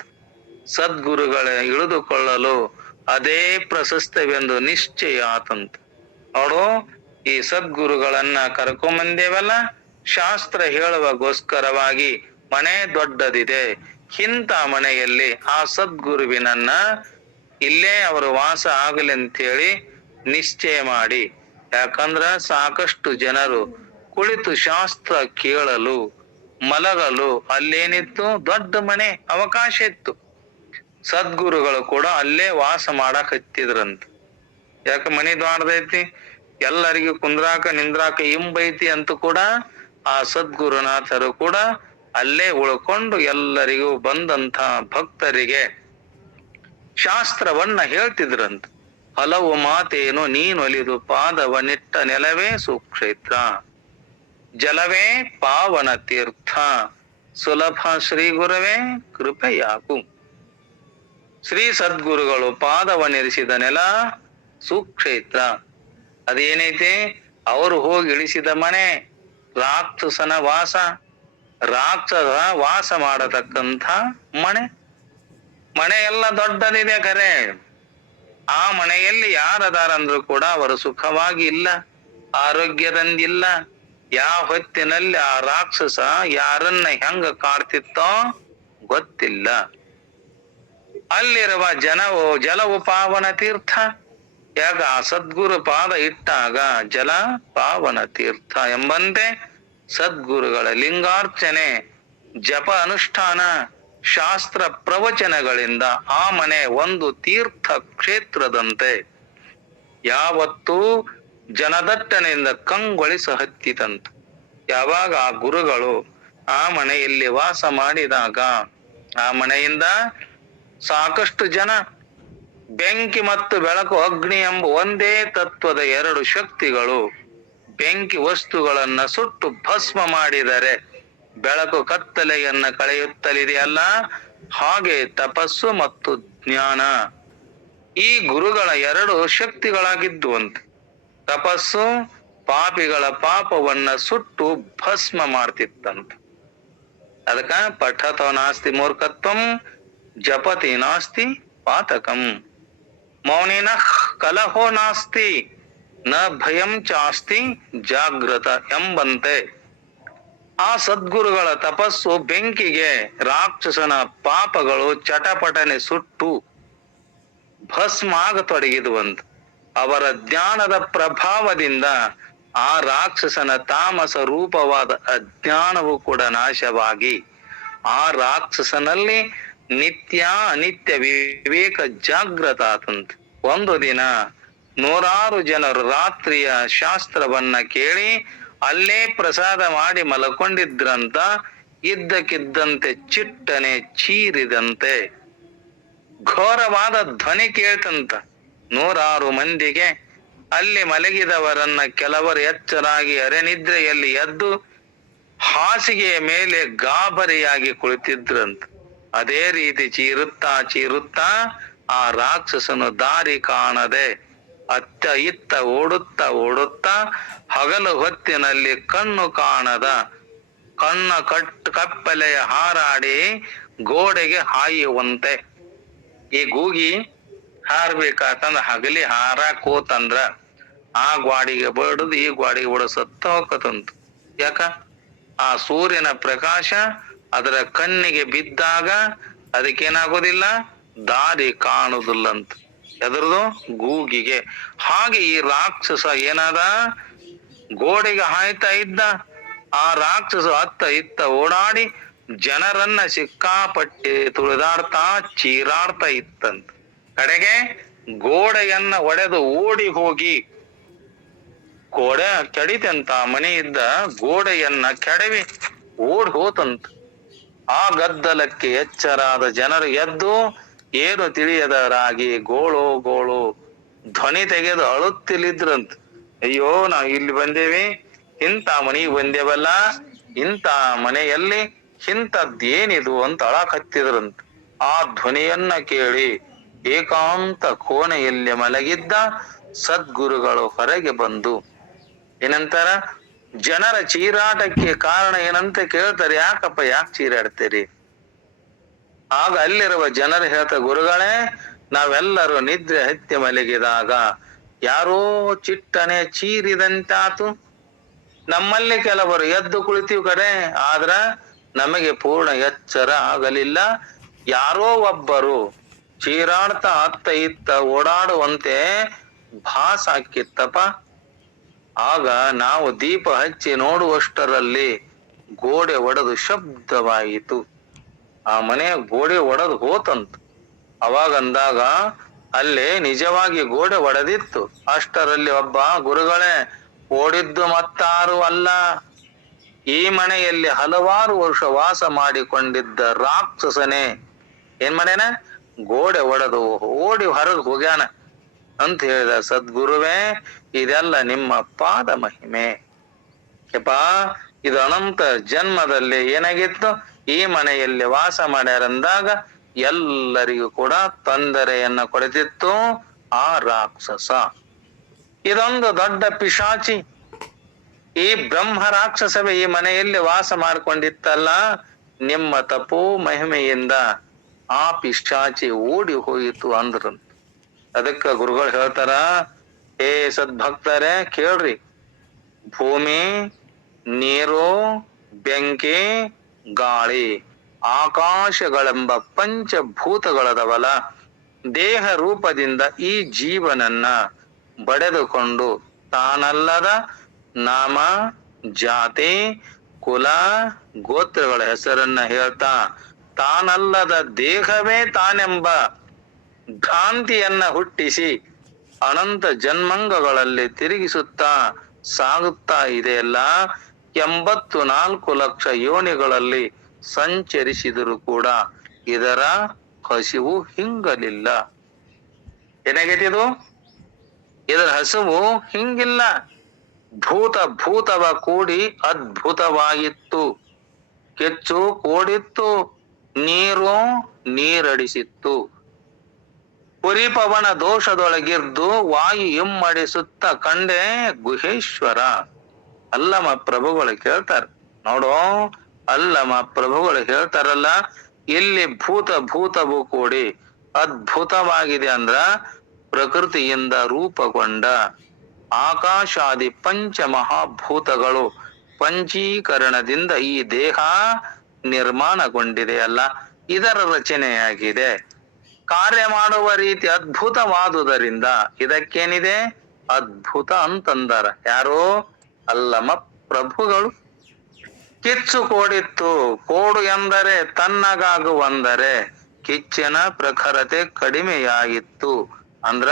ಸದ್ಗುರುಗಳ ಇಳಿದುಕೊಳ್ಳಲು ಅದೇ ಪ್ರಶಸ್ತವೆಂದು ನಿಶ್ಚಯ ಆತಂತ. ನೋಡು, ಈ ಸದ್ಗುರುಗಳನ್ನ ಕರ್ಕೊಂಬಂದೇವಲ್ಲ, ಶಾಸ್ತ್ರ ಹೇಳುವಗೋಸ್ಕರವಾಗಿ ಮನೆ ದೊಡ್ಡದಿದೆ. ಇಂಥ ಮನೆಯಲ್ಲಿ ಆ ಸದ್ಗುರುವಿನನ್ನ ಇಲ್ಲೇ ಅವರು ವಾಸ ಆಗಲಿ ಅಂತೇಳಿ ನಿಶ್ಚಯ ಮಾಡಿ, ಯಾಕಂದ್ರ ಸಾಕಷ್ಟು ಜನರು ಕುಳಿತು ಶಾಸ್ತ್ರ ಕೇಳಲು ಮಲಗಲು ಅಲ್ಲೇನಿತ್ತು, ದೊಡ್ಡ ಮನೆ ಅವಕಾಶ ಇತ್ತು. ಸದ್ಗುರುಗಳು ಕೂಡ ಅಲ್ಲೇ ವಾಸ ಮಾಡಕ್ ಹತ್ತಿದ್ರಂತ. ಯಾಕ ಮನಿ ದೊಡ್ಡದೈತಿ, ಎಲ್ಲರಿಗೂ ಕುಂದ್ರಾಕ ನಿಂದ್ರಾಕ ಇಂಬೈತಿ ಅಂತ ಕೂಡ ಆ ಸದ್ಗುರುನಾಥರು ಕೂಡ ಅಲ್ಲೇ ಉಳ್ಕೊಂಡು ಎಲ್ಲರಿಗೂ ಬಂದಂತ ಭಕ್ತರಿಗೆ ಶಾಸ್ತ್ರವನ್ನ ಹೇಳ್ತಿದ್ರಂತ. ಹಲವು ಮಾತೇನು ನೀನೊಲಿದು ಪಾದವನಿಟ್ಟ ನೆಲವೇ ಸುಕ್ಷೇತ್ರ, ಜಲವೇ ಪಾವನ ತೀರ್ಥ, ಸುಲಭ ಶ್ರೀ ಗುರುವೇ ಕೃಪೆಯಾಗು. ಶ್ರೀ ಸದ್ಗುರುಗಳು ಪಾದವನಿರಿಸಿದ ನೆಲ ಸುಕ್ಷೇತ್ರ. ಅದೇನೈತೆ? ಅವರು ಹೋಗಿ ಇಳಿಸಿದ ಮನೆ ರಾಕ್ಷಸನ ವಾಸ, ರಾಕ್ಷಸ ವಾಸ ಮಾಡತಕ್ಕಂಥ ಮನೆ. ಮನೆ ಎಲ್ಲ ದೊಡ್ಡದಿದೆ ಖರೆ, ಆ ಮನೆಯಲ್ಲಿ ಯಾರದಾರಂದ್ರೂ ಕೂಡ ಅವರು ಸುಖವಾಗಿ ಇಲ್ಲ, ಆರೋಗ್ಯದಿಂದಿಲ್ಲ. ಯಾವ ಹೊತ್ತಿನಲ್ಲಿ ಆ ರಾಕ್ಷಸ ಯಾರನ್ನ ಹೆಂಗ ಕಾಡ್ತಿತ್ತೋ ಗೊತ್ತಿಲ್ಲ. ಅಲ್ಲಿರುವ ಜಲವು ಪಾವನ ತೀರ್ಥ. ಯಾಗ ಆ ಸದ್ಗುರು ಪಾದ ಇಟ್ಟಾಗ ಜಲ ಪಾವನ ತೀರ್ಥ ಎಂಬಂತೆ ಸದ್ಗುರುಗಳ ಲಿಂಗಾರ್ಚನೆ, ಜಪ ಅನುಷ್ಠಾನ, ಶಾಸ್ತ್ರ ಪ್ರವಚನಗಳಿಂದ ಆ ಮನೆ ಒಂದು ತೀರ್ಥ ಕ್ಷೇತ್ರದಂತೆ ಯಾವತ್ತೂ ಜನದಟ್ಟಣೆಯಿಂದ ಕಂಗೊಳಿಸ ಹತ್ತಿತಂತ. ಯಾವಾಗ ಆ ಗುರುಗಳು ಆ ಮನೆಯಲ್ಲಿ ವಾಸ ಮಾಡಿದಾಗ ಆ ಮನೆಯಿಂದ ಸಾಕಷ್ಟು ಜನ ಬೆಂಕಿ ಮತ್ತು ಬೆಳಕು, ಅಗ್ನಿ ಎಂಬ ಒಂದೇ ತತ್ವದ ಎರಡು ಶಕ್ತಿಗಳು ಬೆಂಕಿ ವಸ್ತುಗಳನ್ನ ಸುಟ್ಟು ಭಸ್ಮ ಮಾಡಿದರೆ ಬೆಳಕು ಕತ್ತಲೆಯನ್ನ ಕಳೆಯುತ್ತಲಿದೆಯಲ್ಲ, ಹಾಗೆ ತಪಸ್ಸು ಮತ್ತು ಜ್ಞಾನ ಈ ಗುರುಗಳ ಎರಡು ಶಕ್ತಿಗಳಾಗಿದ್ದುವಂತೆ. ತಪಸ್ಸು ಪಾಪಿಗಳ ಪಾಪವನ್ನ ಸುಟ್ಟು ಭಸ್ಮ ಮಾಡ್ತಿತ್ತಂತ. ಅದಕ್ಕ ಪಠತೋ ನಾಸ್ತಿ ಮೂರ್ಖತ್ವಂ, ಜಪತಿ ನಾಸ್ತಿ ಪಾತಕಂ, ಮೌನಿನ ಕಲಹೋ ನಾಸ್ತಿ, ನ ಭಯಂ ಚಾಸ್ತಿ ಜಾಗೃತ ಎಂಬಂತೆ ಆ ಸದ್ಗುರುಗಳ ತಪಸ್ಸು ಬೆಂಕಿಗೆ ರಾಕ್ಷಸನ ಪಾಪಗಳು ಚಟಪಟನೆ ಸುಟ್ಟು ಭಸ್ಮ ಆಗತೊಡಗಿದುವಂತ. ಅವರ ಜ್ಞಾನದ ಪ್ರಭಾವದಿಂದ ಆ ರಾಕ್ಷಸನ ತಾಮಸ ರೂಪವಾದ ಅಜ್ಞಾನವು ಕೂಡ ನಾಶವಾಗಿ ಆ ರಾಕ್ಷಸನಲ್ಲಿ ನಿತ್ಯ ಅನಿತ್ಯ ವಿವೇಕ ಜಾಗೃತ ಆತಂತ. ಒಂದು ದಿನ 100 ಜನರು ರಾತ್ರಿಯ ಶಾಸ್ತ್ರವನ್ನ ಕೇಳಿ ಅಲ್ಲೇ ಪ್ರಸಾದ ಮಾಡಿ ಮಲಕೊಂಡಿದ್ರಂತ. ಇದ್ದಕ್ಕಿದ್ದಂತೆ ಚಿಟ್ಟನೆ ಚೀರಿದಂತೆ ಘೋರವಾದ ಧ್ವನಿ ಕೇಳ್ತಂತ 100 ಮಂದಿಗೆ. ಅಲ್ಲಿ ಮಲಗಿದವರನ್ನ ಕೆಲವರು ಎಚ್ಚರಾಗಿ ಅರೆನಿದ್ರೆಯಲ್ಲಿ ಎದ್ದು ಹಾಸಿಗೆಯ ಮೇಲೆ ಗಾಬರಿಯಾಗಿ ಕುಳಿತಿದ್ರಂತ. ಅದೇ ರೀತಿ ಚೀರುತ್ತಾ ಆ ರಾಕ್ಷಸನು ದಾರಿ ಕಾಣದೆ ಅತ್ತ ಇತ್ತ ಓಡುತ್ತಾ ಹಗಲು ಹೊತ್ತಿನಲ್ಲಿ ಕಣ್ಣು ಕಾಣದ ಕಪ್ಪಲೆಯ ಹಾರಾಡಿ ಗೋಡೆಗೆ ಹಾಯುವಂತೆ. ಈ ಗೂಗಿ ಹಾರ್ಬೇಕಾತಂದ್ರ ಹಗಲಿ ಹಾರಾಕೋತಂದ್ರ ಆ ಗ್ವಾಡಿಗೆ ಬಡದು ಈ ಗ್ವಾಡಿಗೆ ಬಡ ಸತ್ತ ಹೋಗತಂತು. ಯಾಕ? ಆ ಸೂರ್ಯನ ಪ್ರಕಾಶ ಅದರ ಕಣ್ಣಿಗೆ ಬಿದ್ದಾಗ ಅದಕ್ಕೇನಾಗೋದಿಲ್ಲ, ದಾರಿ ಕಾಣುದಿಲ್ಲಂತ. ಎದ್ರದು? ಗೂಗಿಗೆ. ಹಾಗೆ ಈ ರಾಕ್ಷಸ ಏನಾದ, ಗೋಡೆಗೆ ಹಾಯ್ತಾ ಇದ್ದ. ಆ ರಾಕ್ಷಸ ಅತ್ತ ಇತ್ತ ಓಡಾಡಿ ಜನರನ್ನ ಸಿಕ್ಕಾಪಟ್ಟಿ ತುಳಿದಾಡ್ತಾ ಚೀರಾಡ್ತಾ ಇತ್ತಂತ. ಕಡೆಗೆ ಗೋಡೆಯನ್ನ ಒಡೆದು ಓಡಿ ಹೋಗಿ, ಗೋಡೆ ಕೆಡಿತಂತ, ಮನೆ ಇದ್ದ ಗೋಡೆಯನ್ನ ಕೆಡವಿ ಓಡಿ ಹೋತಂತ. ಆ ಗದ್ದಲಕ್ಕೆ ಎಚ್ಚರಾದ ಜನರು ಎದ್ದು ಏನು ತಿಳಿಯದರಾಗಿ ಗೋಳು ಧ್ವನಿ ತೆಗೆದು ಅಳುತ್ತಿಲಿದ್ರಂತ. ಅಯ್ಯೋ, ನಾವು ಇಲ್ಲಿ ಬಂದೇವಿ, ಇಂಥ ಮನೆಗೆ ಬಂದೇವಲ್ಲ, ಇಂಥ ಮನೆಯಲ್ಲಿ ಇಂಥದ್ದೇನಿದು ಅಂತ ಅಳಕತ್ತಿದ್ರಂತ. ಆ ಧ್ವನಿಯನ್ನ ಕೇಳಿ ಏಕಾಂತ ಕೋಣೆಯಲ್ಲಿ ಮಲಗಿದ್ದ ಸದ್ಗುರುಗಳು ಹೊರಗೆ ಬಂದು ಏನಂತಾರ, ಜನರ ಚೀರಾಟಕ್ಕೆ ಕಾರಣ ಏನಂತ ಕೇಳ್ತಾರೆ. ಯಾಕಪ್ಪ ಯಾಕೆ ಚೀರಾಡ್ತೀರಿ? ಆಗ ಅಲ್ಲಿರುವ ಜನರು ಹೇಳ್ತಾರೆ, ಗುರುಗಳೇ, ನಾವೆಲ್ಲರೂ ನಿದ್ರೆ ಹತ್ಯೆ ಮಲಗಿದಾಗ ಯಾರೋ ಚಿಟ್ಟನೆ ಚೀರಿದಂತಾತು. ನಮ್ಮಲ್ಲಿ ಕೆಲವರು ಎದ್ದು ಕುಳಿತೀವಿ ಕಡೆ, ಆದ್ರ ನಮಗೆ ಪೂರ್ಣ ಎಚ್ಚರ ಆಗಲಿಲ್ಲ. ಯಾರೋ ಒಬ್ಬರು ಚೀರಾಡ್ತಾ ಅತ್ತ ಇತ್ತ ಓಡಾಡುವಂತೆ ಭಾಸ ಹಾಕಿತ್ತಪ್ಪ. ಆಗ ನಾವು ದೀಪ ಹಚ್ಚಿ ನೋಡುವಷ್ಟರಲ್ಲಿ ಗೋಡೆ ಒಡೆದು ಶಬ್ದವಾಯಿತು. ಆ ಮನೆಯ ಗೋಡೆ ಒಡೆದು ಹೋತಂತ. ಅವಾಗಂದಾಗ ಅಲ್ಲೇ ನಿಜವಾಗಿ ಗೋಡೆ ಒಡೆದಿತ್ತು. ಅಷ್ಟರಲ್ಲಿ ಒಬ್ಬ, ಗುರುಗಳೇ, ಓಡಿದ್ದು ಮತ್ತಾರು ಅಲ್ಲ, ಈ ಮನೆಯಲ್ಲಿ ಹಲವಾರು ವರ್ಷ ವಾಸ ಮಾಡಿಕೊಂಡಿದ್ದ ರಾಕ್ಷಸನೇ. ಏನ್ ಮಾಡ್ಯಾನ? ಗೋಡೆ ಒಡೆದು ಓಡಿ ಹೊರಗೆ ಹೋಗ್ಯಾನ ಅಂತ ಹೇಳಿದ. ಸದ್ಗುರುವೇ, ಇದೆಲ್ಲ ನಿಮ್ಮ ಪಾದ ಮಹಿಮೆ. ಯಪ್ಪ, ಇದು ಅನಂತ ಜನ್ಮದಲ್ಲಿ ಏನಾಗಿತ್ತು? ಈ ಮನೆಯಲ್ಲಿ ವಾಸ ಮಾಡ್ಯಾರಂದಾಗ ಎಲ್ಲರಿಗೂ ಕೂಡ ತೊಂದರೆಯನ್ನ ಕೊಡುತ್ತಿತ್ತು ಆ ರಾಕ್ಷಸ. ಇದೊಂದು ದೊಡ್ಡ ಪಿಶಾಚಿ. ಈ ಬ್ರಹ್ಮ ರಾಕ್ಷಸವೇ ಈ ಮನೆಯಲ್ಲಿ ವಾಸ ಮಾಡ್ಕೊಂಡಿತ್ತಲ್ಲ. ನಿಮ್ಮ ತಪೋ ಮಹಿಮೆಯಿಂದ ಆ ಪಿಶಾಚಿ ಓಡಿ ಹೋಯಿತು ಅಂದ್ರು. ಅದಕ್ಕ ಗುರುಗಳು ಹೇಳ್ತಾರ, ಹೇ ಸದ್ಭಕ್ತರೇ ಕೇಳ್ರಿ. ಭೂಮಿ, ನೀರು, ಬೆಂಕಿ, ಗಾಳಿ, ಆಕಾಶಗಳೆಂಬ ಪಂಚಭೂತಗಳದವಲ್ಲ, ದೇಹ ರೂಪದಿಂದ ಈ ಜೀವನನ್ನ ಬಡೆದುಕೊಂಡು ತಾನಲ್ಲದ ನಾಮ, ಜಾತಿ, ಕುಲ, ಗೋತ್ರಗಳ ಹೆಸರನ್ನ ಹೇಳ್ತಾ ತಾನಲ್ಲದ ದೇಹವೇ ತಾನೆಂಬ ಭ್ರಾಂತಿಯನ್ನ ಹುಟ್ಟಿಸಿ ಅನಂತ ಜನ್ಮಂಗಗಳಲ್ಲಿ ತಿರುಗಿಸುತ್ತಾ ಸಾಗುತ್ತಾ ಇದೆಯಲ್ಲ. 84 ಲಕ್ಷ ಯೋನಿಗಳಲ್ಲಿ ಸಂಚರಿಸಿದರೂ ಕೂಡ ಇದರ ಹಸಿವು ಹಿಂಗಲಿಲ್ಲ. ಏನಾಗೈತಿದು? ಇದರ ಹಸಿವು ಹಿಂಗಿಲ್ಲ. ಭೂತವ ಕೂಡಿ ಅದ್ಭುತವಾಗಿತ್ತು. ಕೆಚ್ಚು ಕೂಡಿತ್ತು, ನೀರು ನೀರಡಿಸಿತ್ತು. ಪುರಿಪವನ ದೋಷದೊಳಗಿರ್ದು ವಾಯು ಇಮ್ಮಡಿಸುತ್ತ ಕಂಡೆ ಗುಹೇಶ್ವರ. ಅಲ್ಲಮ ಪ್ರಭುಗಳು ಕೇಳ್ತಾರೆ ನೋಡೋ, ಅಲ್ಲಮ ಪ್ರಭುಗಳು ಹೇಳ್ತಾರಲ್ಲ, ಇಲ್ಲಿ ಭೂತವು ಕೂಡಿ ಅದ್ಭುತವಾಗಿದೆ ಅಂದ್ರ ಪ್ರಕೃತಿಯಿಂದ ರೂಪಗೊಂಡ ಆಕಾಶಾದಿ ಪಂಚ ಮಹಾಭೂತಗಳು ಪಂಚೀಕರಣದಿಂದ ಈ ದೇಹ ನಿರ್ಮಾಣಗೊಂಡಿದೆಯಲ್ಲ, ಇದರ ರಚನೆಯಾಗಿದೆ. ಕಾರ್ಯ ಮಾಡುವ ರೀತಿ ಅದ್ಭುತವಾದುದರಿಂದ ಇದಕ್ಕೇನಿದೆ? ಅದ್ಭುತ ಅಂತಂದಾರ. ಯಾರೋ? ಅಲ್ಲಮ ಪ್ರಭುಗಳು. ಕಿಚ್ಚು ಕೋಡಿತ್ತು. ಕೋಡು ಎಂದರೆ ತನ್ನಗಾಗುವಂದರೆ ಕಿಚ್ಚಿನ ಪ್ರಖರತೆ ಕಡಿಮೆಯಾಗಿತ್ತು. ಅಂದ್ರ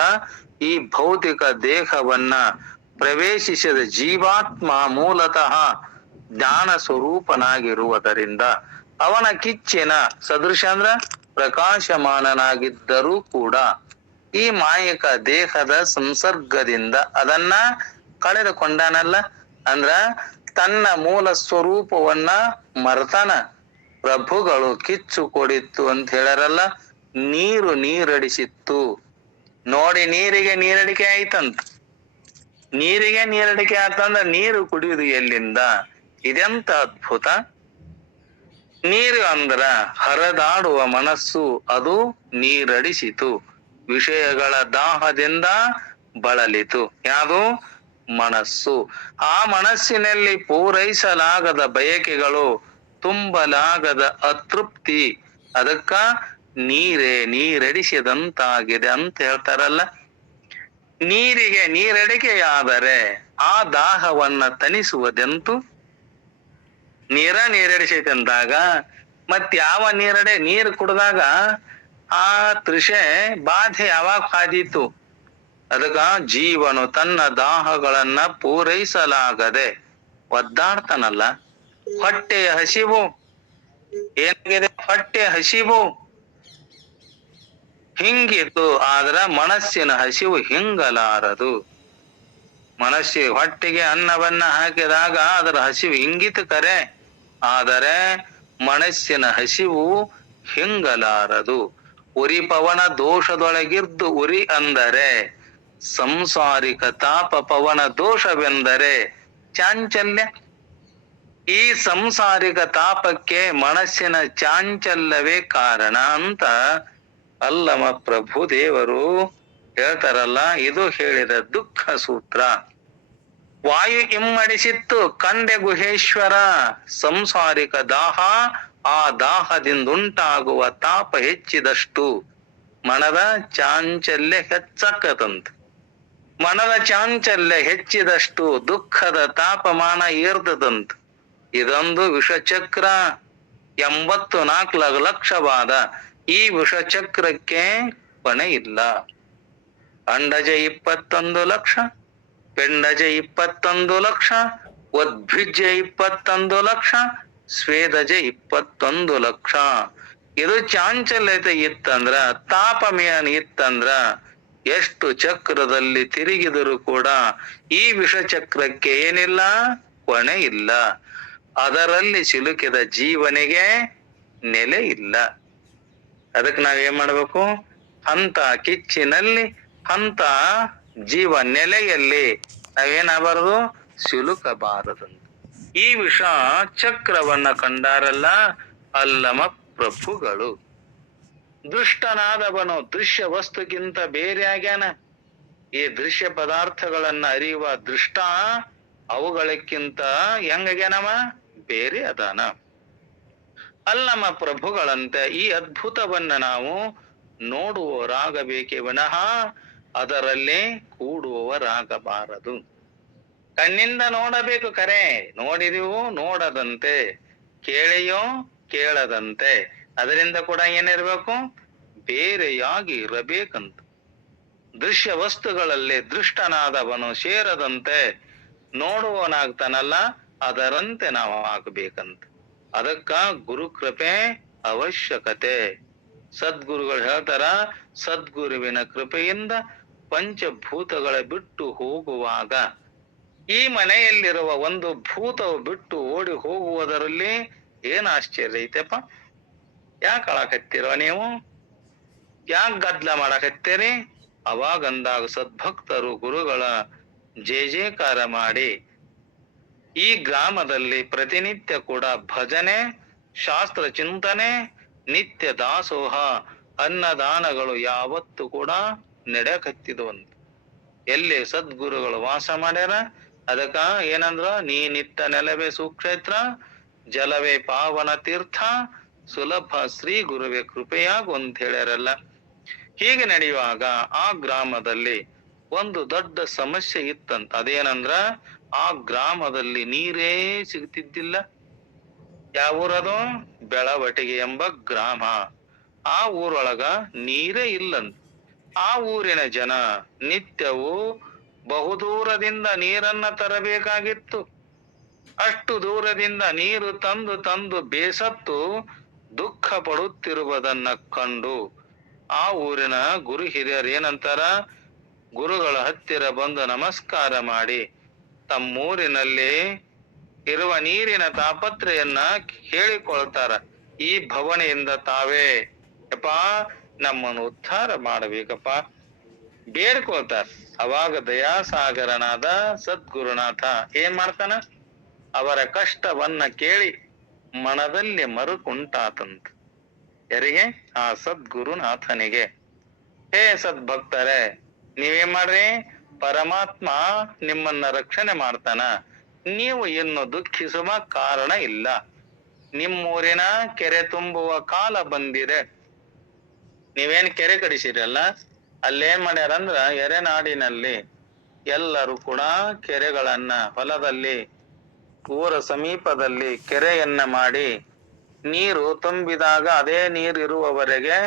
ಈ ಭೌತಿಕ ದೇಹವನ್ನ ಪ್ರವೇಶಿಸಿದ ಜೀವಾತ್ಮ ಮೂಲತಃ ಜ್ಞಾನ ಸ್ವರೂಪನಾಗಿರುವುದರಿಂದ ಅವನ ಕಿಚ್ಚಿನ ಸದೃಶ ಅಂದ್ರ ಪ್ರಕಾಶಮಾನನಾಗಿದ್ದರೂ ಕೂಡ ಈ ಮಾಯಿಕ ದೇಹದ ಸಂಸರ್ಗದಿಂದ ಅದನ್ನ ಕಳೆದುಕೊಂಡನಲ್ಲ. ಅಂದ್ರ ತನ್ನ ಮೂಲ ಸ್ವರೂಪವನ್ನ ಮರ್ತಾನ. ಪ್ರಭುಗಳು ಕಿಚ್ಚು ಕೊಡಿತ್ತು ಅಂತ ಹೇಳರಲ್ಲ. ನೀರು ನೀರಡಿಸಿತ್ತು. ನೋಡಿ, ನೀರಿಗೆ ನೀರಡಿಕೆ ಆಯ್ತಂತ. ನೀರಿಗೆ ನೀರಡಿಕೆ ಆತಂದ್ರ ನೀರು ಕುಡಿಯುವುದು ಎಲ್ಲಿಂದ? ಇದೆಂತ ಅದ್ಭುತ! ನೀರು ಅಂದ್ರ ಹರಿದಾಡುವ ಮನಸ್ಸು, ಅದು ನೀರಡಿಸಿತು. ವಿಷಯಗಳ ದಾಹದಿಂದ ಬಳಲಿತು. ಯಾವುದು? ಮನಸ್ಸು. ಆ ಮನಸ್ಸಿನಲ್ಲಿ ಪೂರೈಸಲಾಗದ ಬಯಕೆಗಳು, ತುಂಬಲಾಗದ ಅತೃಪ್ತಿ, ಅದಕ್ಕ ನೀರೇ ನೀರಡಿಸಿದಂತಾಗಿದೆ ಅಂತ ಹೇಳ್ತಾರಲ್ಲ. ನೀರಿಗೆ ನೀರಡಿಕೆಯಾದರೆ ಆ ದಾಹವನ್ನ ತಣಿಸುವುದೆಂತು? ನೀರಡಿಸೈತಂದಾಗ ಮತ್ಯಾವ ನೀರು ಕುಡ್ದಾಗ ಆ ತೃಷೆ ಬಾಧೆ ಯಾವಾಗ ಹಾದೀತು? ಅದಕ್ಕ ಜೀವನು ತನ್ನ ದಾಹಗಳನ್ನ ಪೂರೈಸಲಾಗದೆ ಒದ್ದಾಡ್ತಾನಲ್ಲ. ಹೊಟ್ಟೆಯ ಹಸಿವು ಏನಾಗಿದೆ? ಹೊಟ್ಟೆ ಹಸಿವು ಹಿಂಗಿತ್ತು. ಆದ್ರ ಮನಸ್ಸಿನ ಹಸಿವು ಹಿಂಗಲಾರದು. ಹೊಟ್ಟೆಗೆ ಅನ್ನವನ್ನ ಹಾಕಿದಾಗ ಅದರ ಹಸಿವು ಹಿಂಗಿತು ಕರೆ, ಆದರೆ ಮನಸ್ಸಿನ ಹಸಿವು ಹಿಂಗಲಾರದು. ಉರಿ ಪವನ ದೋಷದೊಳಗಿರ್ದು ಉರಿ ಅಂದರೆ ಸಂಸಾರಿಕ ತಾಪ, ಪವನ ದೋಷವೆಂದರೆ ಚಾಂಚಲ್ಯ. ಈ ಸಂಸಾರಿಕ ತಾಪಕ್ಕೆ ಮನಸ್ಸಿನ ಚಾಂಚಲ್ಯವೇ ಕಾರಣ ಅಂತ ಅಲ್ಲಮ ಪ್ರಭು ದೇವರು ಹೇಳ್ತಾರಲ್ಲ. ಇದು ಹೇಳಿದ ದುಃಖ ಸೂತ್ರ. ವಾಯು ಇಮ್ಮಡಿಸಿತ್ತು ಕಂಡೆ ಗುಹೇಶ್ವರ. ಸಂಸಾರಿಕ ದಾಹ, ಆ ದಾಹದಿಂದುಂಟಾಗುವ ತಾಪ ಹೆಚ್ಚಿದಷ್ಟು ಮನದ ಚಾಂಚಲ್ಯ ಹೆಚ್ಚಕ್ಕದಂತ. ಮನದ ಚಾಂಚಲ್ಯ ಹೆಚ್ಚಿದಷ್ಟು ದುಃಖದ ತಾಪಮಾನ ಏರ್ದದಂತ. ಇದೊಂದು ವಿಷಚಕ್ರ. 84 ಲಕ್ಷವಾದ ಈ ವಿಷಚಕ್ರಕ್ಕೆ ಕೊನೆ ಇಲ್ಲ. ಅಂಡಜ 21 ಲಕ್ಷ, ಪಿಂಡಜ 21 ಲಕ್ಷ, ಉದ್ಭಿಜ್ಯ 21 ಲಕ್ಷ, ಸ್ವೇದಜ 21 ಲಕ್ಷ. ಇದು ಚಾಂಚಲ್ಯತೆ ಇತ್ತಂದ್ರ, ತಾಪಮೇನ್ ಇತ್ತಂದ್ರ ಎಷ್ಟು ಚಕ್ರದಲ್ಲಿ ತಿರುಗಿದರೂ ಕೂಡ ಈ ವಿಷಚಕ್ರಕ್ಕೆ ಏನಿಲ್ಲ, ಕೊನೆ ಇಲ್ಲ. ಅದರಲ್ಲಿ ಸಿಲುಕಿದ ಜೀವನಿಗೆ ನೆಲೆ ಇಲ್ಲ. ಅದಕ್ಕೆ ನಾವೇನ್ ಮಾಡ್ಬೇಕು? ಅಂತ ಕಿಚ್ಚಿನಲ್ಲಿ, ಅಂತ ಜೀವ ನೆಲೆಯಲ್ಲಿ ನಾವೇನಾಗಬಾರದು, ಸಿಲುಕಬಾರದಂತ. ಈ ವಿಷ ಚಕ್ರವನ್ನ ಕಂಡಾರಲ್ಲ ಅಲ್ಲಮ ಪ್ರಭುಗಳು. ದುಷ್ಟನಾದವನು ದೃಶ್ಯ ವಸ್ತುಗಿಂತ ಬೇರೆ ಆಗ್ಯಾನ. ಈ ದೃಶ್ಯ ಪದಾರ್ಥಗಳನ್ನ ಅರಿಯುವ ದೃಷ್ಟ ಅವುಗಳಕ್ಕಿಂತ ಹೆಂಗಾಗ್ಯಾನವ, ಬೇರೆ ಅದಾನ. ಅಲ್ಲಮ ಪ್ರಭುಗಳಂತೆ ಈ ಅದ್ಭುತವನ್ನ ನಾವು ನೋಡುವವರಾಗಬೇಕೇ ವಿನಃ ಅದರಲ್ಲಿ ಕೂಡುವವರಾಗಬಾರದು. ಕಣ್ಣಿಂದ ನೋಡಬೇಕು ಕರೆ, ನೋಡಿದೆವು ನೋಡದಂತೆ, ಕೇಳಿಯೋ ಕೇಳದಂತೆ. ಅದರಿಂದ ಕೂಡ ಏನಿರ್ಬೇಕು, ಬೇರೆಯಾಗಿ ಇರಬೇಕಂತ. ದೃಶ್ಯ ವಸ್ತುಗಳಲ್ಲಿ ದೃಷ್ಟನಾದವನು ಸೇರದಂತೆ ನೋಡುವವನಾಗ್ತಾನಲ್ಲ, ಅದರಂತೆ ನಾವು ಆಗಬೇಕಂತ. ಅದಕ್ಕ ಗುರು ಕೃಪೆ ಅವಶ್ಯಕತೆ. ಸದ್ಗುರುಗಳು ಹೇಳ್ತಾರ, ಸದ್ಗುರುವಿನ ಕೃಪೆಯಿಂದ ಪಂಚಭೂತಗಳ ಬಿಟ್ಟು ಹೋಗುವಾಗ, ಈ ಮನೆಯಲ್ಲಿರುವ ಒಂದು ಭೂತವು ಬಿಟ್ಟು ಓಡಿ ಹೋಗುವುದರಲ್ಲಿ ಏನ್ ಆಶ್ಚರ್ಯ ಐತೆಪ್ಪ? ಯಾಕೆ ಅಳಕತ್ತೀರೋ ನೀವು? ಯಾಕೆ ಗದ್ಲ ಮಾಡಕತ್ತೀರಿ? ಅವಾಗಂದಾಗ ಸದ್ಭಕ್ತರು ಗುರುಗಳ ಜೇಕಾರ ಮಾಡಿ ಈ ಗ್ರಾಮದಲ್ಲಿ ಪ್ರತಿನಿತ್ಯ ಕೂಡ ಭಜನೆ, ಶಾಸ್ತ್ರ ಚಿಂತನೆ, ನಿತ್ಯ ದಾಸೋಹ, ಅನ್ನದಾನಗಳು ಯಾವತ್ತು ಕೂಡ ನಡೆಯಕತ್ತಿದ್ವಂತ. ಎಲ್ಲಿ ಸದ್ಗುರುಗಳು ವಾಸ ಮಾಡ್ಯಾರ, ಅದಕ್ಕ ಏನಂದ್ರ, ನೀನಿತ್ತ ನೆಲವೇ ಸುಕ್ಷೇತ್ರ, ಜಲವೇ ಪಾವನ ತೀರ್ಥ, ಸುಲಭ ಶ್ರೀ ಗುರುವೇ ಕೃಪೆಯಾಗು ಅಂತ ಹೇಳ್ಯಾರಲ್ಲ. ಹೀಗೆ ನಡೆಯುವಾಗ ಆ ಗ್ರಾಮದಲ್ಲಿ ಒಂದು ದೊಡ್ಡ ಸಮಸ್ಯೆ ಇತ್ತಂತ. ಅದೇನಂದ್ರ, ಆ ಗ್ರಾಮದಲ್ಲಿ ನೀರೇ ಸಿಗ್ತಿದ್ದಿಲ್ಲ. ಯಾವ ಊರದು? ಬೆಳವಟಿಗೆ ಎಂಬ ಗ್ರಾಮ. ಆ ಊರೊಳಗ ನೀರೇ ಇಲ್ಲಂತ. ಆ ಊರಿನ ಜನ ನಿತ್ಯವೂ ಬಹುದೂರದಿಂದ ನೀರನ್ನ ತರಬೇಕಾಗಿತ್ತು. ಅಷ್ಟು ದೂರದಿಂದ ನೀರು ತಂದು ತಂದು ಬೇಸತ್ತು ದುಃಖ ಪಡುತ್ತಿರುವುದನ್ನ ಕಂಡು ಆ ಊರಿನ ಗುರು ಹಿರಿಯರು ಏನಂತಾರ, ಗುರುಗಳ ಹತ್ತಿರ ಬಂದು ನಮಸ್ಕಾರ ಮಾಡಿ ತಮ್ಮೂರಿನಲ್ಲಿ ಇರುವ ನೀರಿನ ತಾಪತ್ರೆಯನ್ನ ಹೇಳಿಕೊಳ್ತಾರ. ಈ ಭವನೆಯಿಂದ ತಾವೇ ಯಪ್ಪ ನಮ್ಮನ್ನು ಉದ್ಧಾರ ಮಾಡಬೇಕಪ್ಪ ಬೇಡ್ಕೊಳ್ತಾರ. ಅವಾಗ ದಯಾಸಾಗರನಾದ ಸದ್ಗುರುನಾಥ ಏನ್ ಮಾಡ್ತಾನ, ಅವರ ಕಷ್ಟವನ್ನ ಕೇಳಿ ಮನದಲ್ಲಿ ಮರುಕುಂಟಾತಂತ. ಯಾರಿಗೆ? ಆ ಸದ್ಗುರುನಾಥನಿಗೆ. ಹೇ ಸದ್ಭಕ್ತರೇ, ನೀವೇನ್ ಮಾಡ್ರಿ, ಪರಮಾತ್ಮ ನಿಮ್ಮನ್ನ ರಕ್ಷಣೆ ಮಾಡ್ತಾನ, ನೀವು ಇನ್ನು ದುಃಖಿಸುವ ಕಾರಣ ಇಲ್ಲ. ನಿಮ್ಮೂರಿನ ಕೆರೆ ತುಂಬುವ ಕಾಲ ಬಂದಿದೆ. ನೀವೇನ್ ಕೆರೆ ಕಡಿಸಿರಲ್ಲ, ಅಲ್ಲೇನ್ ಮಾಡ್ಯಾರಂದ್ರ, ಎರೆನಾಡಿನಲ್ಲಿ ಎಲ್ಲರೂ ಕೂಡ ಕೆರೆಗಳನ್ನ ಹೊಲದಲ್ಲಿ, ಊರ ಸಮೀಪದಲ್ಲಿ ಕೆರೆಯನ್ನ ಮಾಡಿ ನೀರು ತುಂಬಿದಾಗ ಅದೇ ನೀರು ಇರುವವರೆಗೆ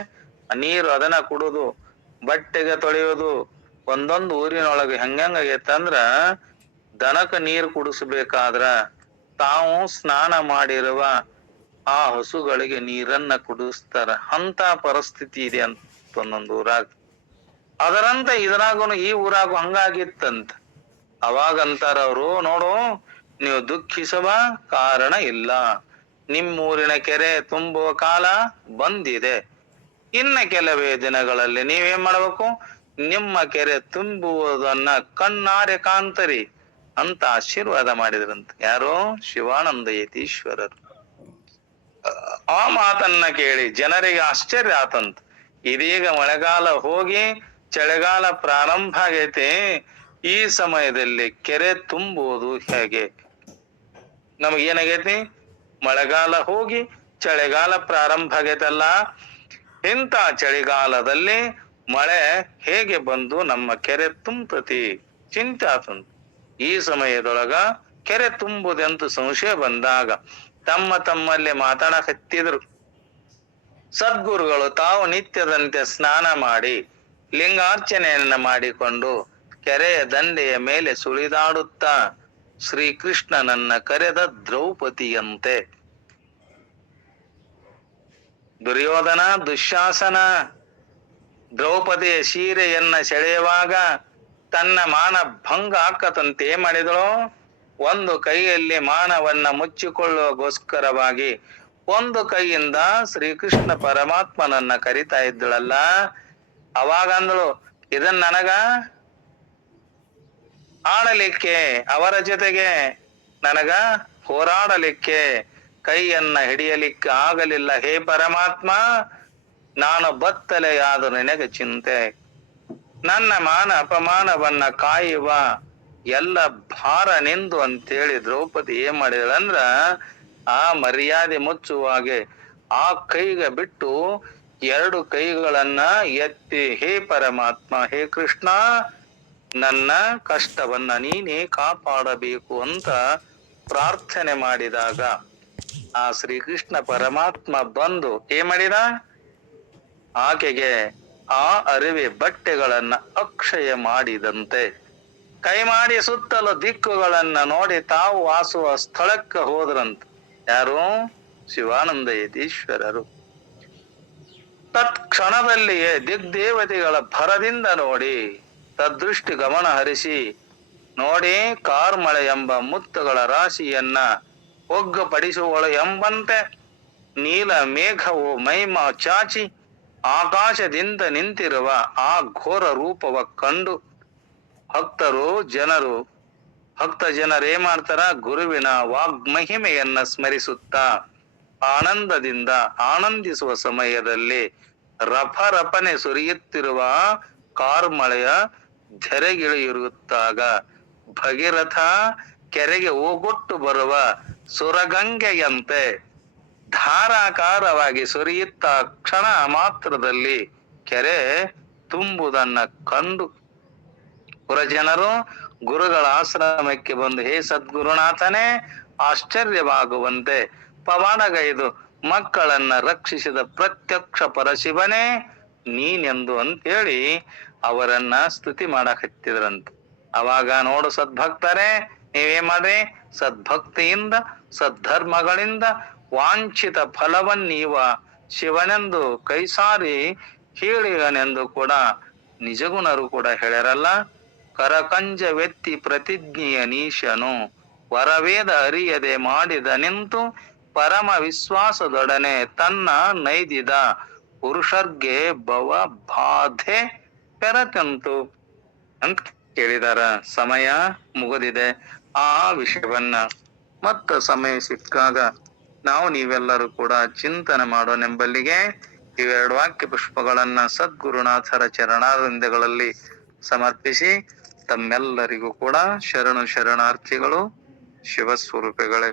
ನೀರು ಅದನ್ನ ಕುಡುದು ಬಟ್ಟೆಗೆ ತೊಳೆಯೋದು. ಒಂದೊಂದು ಊರಿನೊಳಗೆ ಹೆಂಗಂಗೈತಂದ್ರ, ದನಕ ನೀರು ಕುಡಿಸ್ಬೇಕಾದ್ರ ತಾವು ಸ್ನಾನ ಮಾಡಿರುವ ಆ ಹಸುಗಳಿಗೆ ನೀರನ್ನ ಕುಡಿಸ್ತಾರ. ಅಂತ ಪರಿಸ್ಥಿತಿ ಇದೆ ಅಂತ ಒಂದೊಂದು ಊರಾಗ. ಅದರಂತ ಇದ್ರಾಗನು ಈ ಊರಾಗ ಹಂಗಾಗಿತ್ತಂತ. ಅವಾಗಂತಾರ ಅವರು, ನೋಡು ನೀವು ದುಃಖಿಸುವ ಕಾರಣ ಇಲ್ಲ, ನಿಮ್ಮೂರಿನ ಕೆರೆ ತುಂಬುವ ಕಾಲ ಬಂದಿದೆ. ಇನ್ನ ಕೆಲವೇ ದಿನಗಳಲ್ಲಿ ನೀವೇನ್ ಮಾಡ್ಬೇಕು, ನಿಮ್ಮ ಕೆರೆ ತುಂಬುವುದನ್ನ ಕಣ್ಣಾರೆ ಕಾಣ್ತರಿ. ಅಂತ ಆಶೀರ್ವಾದ ಮಾಡಿದ್ರಂತ. ಯಾರೋ ಶಿವಾನಂದ ಯತೀಶ್ವರರು. ಆ ಮಾತನ್ನ ಕೇಳಿ ಜನರಿಗೆ ಆಶ್ಚರ್ಯ ಆತಂತ. ಇದೀಗ ಮಳೆಗಾಲ ಹೋಗಿ ಚಳಿಗಾಲ ಪ್ರಾರಂಭ ಆಗೈತಿ, ಈ ಸಮಯದಲ್ಲಿ ಕೆರೆ ತುಂಬುವುದು ಹೇಗೆ? ನಮಗೇನಾಗೈತಿ? ಮಳೆಗಾಲ ಹೋಗಿ ಚಳಿಗಾಲ ಪ್ರಾರಂಭ ಆಗೈತಲ್ಲ, ಇಂಥ ಚಳಿಗಾಲದಲ್ಲಿ ಮಳೆ ಹೇಗೆ ಬಂದು ನಮ್ಮ ಕೆರೆ ತುಂಬತತಿ? ಚಿಂತೆ ಆತಂತ. ಈ ಸಮಯದೊಳಗ ಕೆರೆ ತುಂಬುದೆಂತ ಸಂಶಯ ಬಂದಾಗ ತಮ್ಮ ತಮ್ಮಲ್ಲಿ ಮಾತಾಡಕತ್ತಿದ್ರು. ಸದ್ಗುರುಗಳು ತಾವು ನಿತ್ಯದಂತೆ ಸ್ನಾನ ಮಾಡಿ ಲಿಂಗಾರ್ಚನೆಯನ್ನ ಮಾಡಿಕೊಂಡು ಕೆರೆಯ ದಂಡೆಯ ಮೇಲೆ ಸುಳಿದಾಡುತ್ತಾ ಶ್ರೀಕೃಷ್ಣನನ್ನ ಕರೆದ ದ್ರೌಪದಿಯಂತೆ. ದುರ್ಯೋಧನ ದುಶ್ಯಾಸನ ದ್ರೌಪದಿಯ ಸೀರೆಯನ್ನ ಸೆಳೆಯುವಾಗ ತನ್ನ ಮಾನ ಭಂಗ ಆಕತಂತೆ ಮಾಡಿದಳು. ಒಂದು ಕೈಯಲ್ಲಿ ಮಾನವನ್ನ ಮುಚ್ಚಿಕೊಳ್ಳುವಗೋಸ್ಕರವಾಗಿ ಒಂದು ಕೈಯಿಂದ ಶ್ರೀಕೃಷ್ಣ ಪರಮಾತ್ಮನನ್ನ ಕರಿತಾ ಇದ್ದಳಲ್ಲ. ಅವಾಗ ಅಂದಳು, ಇದನ್ ನನಗ ಆಡಲಿಕ್ಕೆ, ಅವರ ಜೊತೆಗೆ ನನಗ ಹೋರಾಡಲಿಕ್ಕೆ ಕೈಯನ್ನ ಹಿಡಿಯಲಿಕ್ಕೆ ಆಗಲಿಲ್ಲ. ಹೇ ಪರಮಾತ್ಮ, ನಾನು ಬತ್ತಲೆಯಾದ ನಿನಗೆ ಚಿಂತೆ. ನನ್ನ ಮಾನ ಅಪಮಾನವನ್ನ ಕಾಯುವ ಎಲ್ಲ ಭಾರ ನಿಂದು ಅಂತೇಳಿ ದ್ರೌಪದಿ ಏನ್ ಮಾಡಿದಳಂದ್ರ, ಆ ಮರ್ಯಾದೆ ಮುಚ್ಚುವಾಗೆ ಆ ಕೈಗೆ ಬಿಟ್ಟು ಎರಡು ಕೈಗಳನ್ನ ಎತ್ತಿ, ಹೇ ಪರಮಾತ್ಮ, ಹೇ ಕೃಷ್ಣ, ನನ್ನ ಕಷ್ಟವನ್ನ ನೀನೇ ಕಾಪಾಡಬೇಕು ಅಂತ ಪ್ರಾರ್ಥನೆ ಮಾಡಿದಾಗ ಆ ಶ್ರೀಕೃಷ್ಣ ಪರಮಾತ್ಮ ಬಂದು ಏನ್ ಮಾಡಿದ? ಆಕೆಗೆ ಆ ಅರಿವೆ ಬಟ್ಟೆಗಳನ್ನ ಅಕ್ಷಯ ಮಾಡಿದಂತೆ ಕೈ ಮಾಡಿ ಸುತ್ತಲೂ ದಿಕ್ಕುಗಳನ್ನ ನೋಡಿ ತಾವು ವಾಸುವ ಸ್ಥಳಕ್ಕೆ ಹೋದ್ರಂತ. ಯಾರು? ಶಿವಾನಂದ ಯತೀಶ್ವರರು. ತತ್ಕ್ಷಣದಲ್ಲಿಯೇ ದಿಗ್ದೇವತೆಗಳ ಭರದಿಂದ ನೋಡಿ ತದ್ದೃಷ್ಟಿ ಗಮನ ಹರಿಸಿ ನೋಡಿ ಕಾರ್ಮಳೆ ಎಂಬ ಮುತ್ತುಗಳ ರಾಶಿಯನ್ನ ಒಗ್ಗಪಡಿಸುವಳು ಎಂಬಂತೆ ನೀಲ ಮೇಘವು ಮೈಮ ಚಾಚಿ ಆಕಾಶದಿಂದ ನಿಂತಿರುವ ಆ ಘೋರ ರೂಪವ ಕಂಡು ಭಕ್ತ ಜನರು ಏನ್ ಮಾಡ್ತಾರ? ಗುರುವಿನ ವಾಗ್ಮಹಿಮೆಯನ್ನ ಸ್ಮರಿಸುತ್ತಾ ಆನಂದದಿಂದ ಆನಂದಿಸುವ ಸಮಯದಲ್ಲಿ ರಫರಫನೆ ಸುರಿಯುತ್ತಿರುವ ಕಾರ್ಮಳೆಯ ಧರೆಗಿಳಿಯುತ್ತಾಗ ಭಗೀರಥ ಕೆರೆಗೆ ಓಗೊಟ್ಟು ಬರುವ ಸುರಗಂಗೆಯಂತೆ ಧಾರಾಕಾರವಾಗಿ ಸುರಿಯುತ್ತ ಕ್ಷಣ ಮಾತ್ರದಲ್ಲಿ ಕೆರೆ ತುಂಬುವುದನ್ನ ಕಂಡು ಪುರಜನರು ಗುರುಗಳ ಆಶ್ರಮಕ್ಕೆ ಬಂದು, ಹೇ ಸದ್ಗುರುನಾಥನೇ, ಆಶ್ಚರ್ಯವಾಗುವಂತೆ ಪವಾಡಗೈದು ಮಕ್ಕಳನ್ನ ರಕ್ಷಿಸಿದ ಪ್ರತ್ಯಕ್ಷ ಪರಶಿವನೇ ನೀನೆಂದು ಅಂತೇಳಿ ಅವರನ್ನ ಸ್ತುತಿ ಮಾಡಕತ್ತಿದ್ರಂತ. ಅವಾಗ ನೋಡು ಸದ್ಭಕ್ತರೇ, ನೀವೇನ್ ಮಾಡ್ರಿ? ಸದ್ಭಕ್ತಿಯಿಂದ ಸದ್ಧರ್ಮಗಳಿಂದ ವಾಂಛಿತ ಫಲವನ್ನೀವ ಶಿವನೆಂದು ಕೈಸಾರಿ ಹೇಳಿಗನೆಂದು ಕೂಡ ನಿಜಗುಣರು ಕೂಡ ಹೇಳ್ಯಾರಲ್ಲ. ಕರಕಂಜ ವ್ಯಕ್ತಿ ಪ್ರತಿಜ್ಞೆಯ ನೀಶನು ವರವೇದ ಅರಿಯದೆ ಮಾಡಿದ ನಿಂತು ಪರಮ ವಿಶ್ವಾಸದೊಡನೆ ತನ್ನ ನೈದಿದ ಪುರುಷರ್ಗೆ ಭವ ಬಾಧೆ ಪೆರತಂತು ಅಂತ ಕೇಳಿದಾರ. ಸಮಯ ಮುಗಿದಿದೆ. ಆ ವಿಷಯವನ್ನ ಮತ್ತ ಸಮಯ ಸಿಕ್ಕಾಗ ನಾವು ನೀವೆಲ್ಲರೂ ಕೂಡ ಚಿಂತನೆ ಮಾಡೋನೆಂಬಲ್ಲಿಗೆ ಇವೆರಡು ವಾಕ್ಯ ಪುಷ್ಪಗಳನ್ನ ಸದ್ಗುರುನಾಥರ ಚರಣಾರವಿಂದಗಳಲ್ಲಿ ಸಮರ್ಪಿಸಿ ತಮ್ಮೆಲ್ಲರಿಗೂ ಕೂಡ ಶರಣಾರ್ಥಿಗಳು. ಶಿವಸ್ವರೂಪಿಗಳೇ.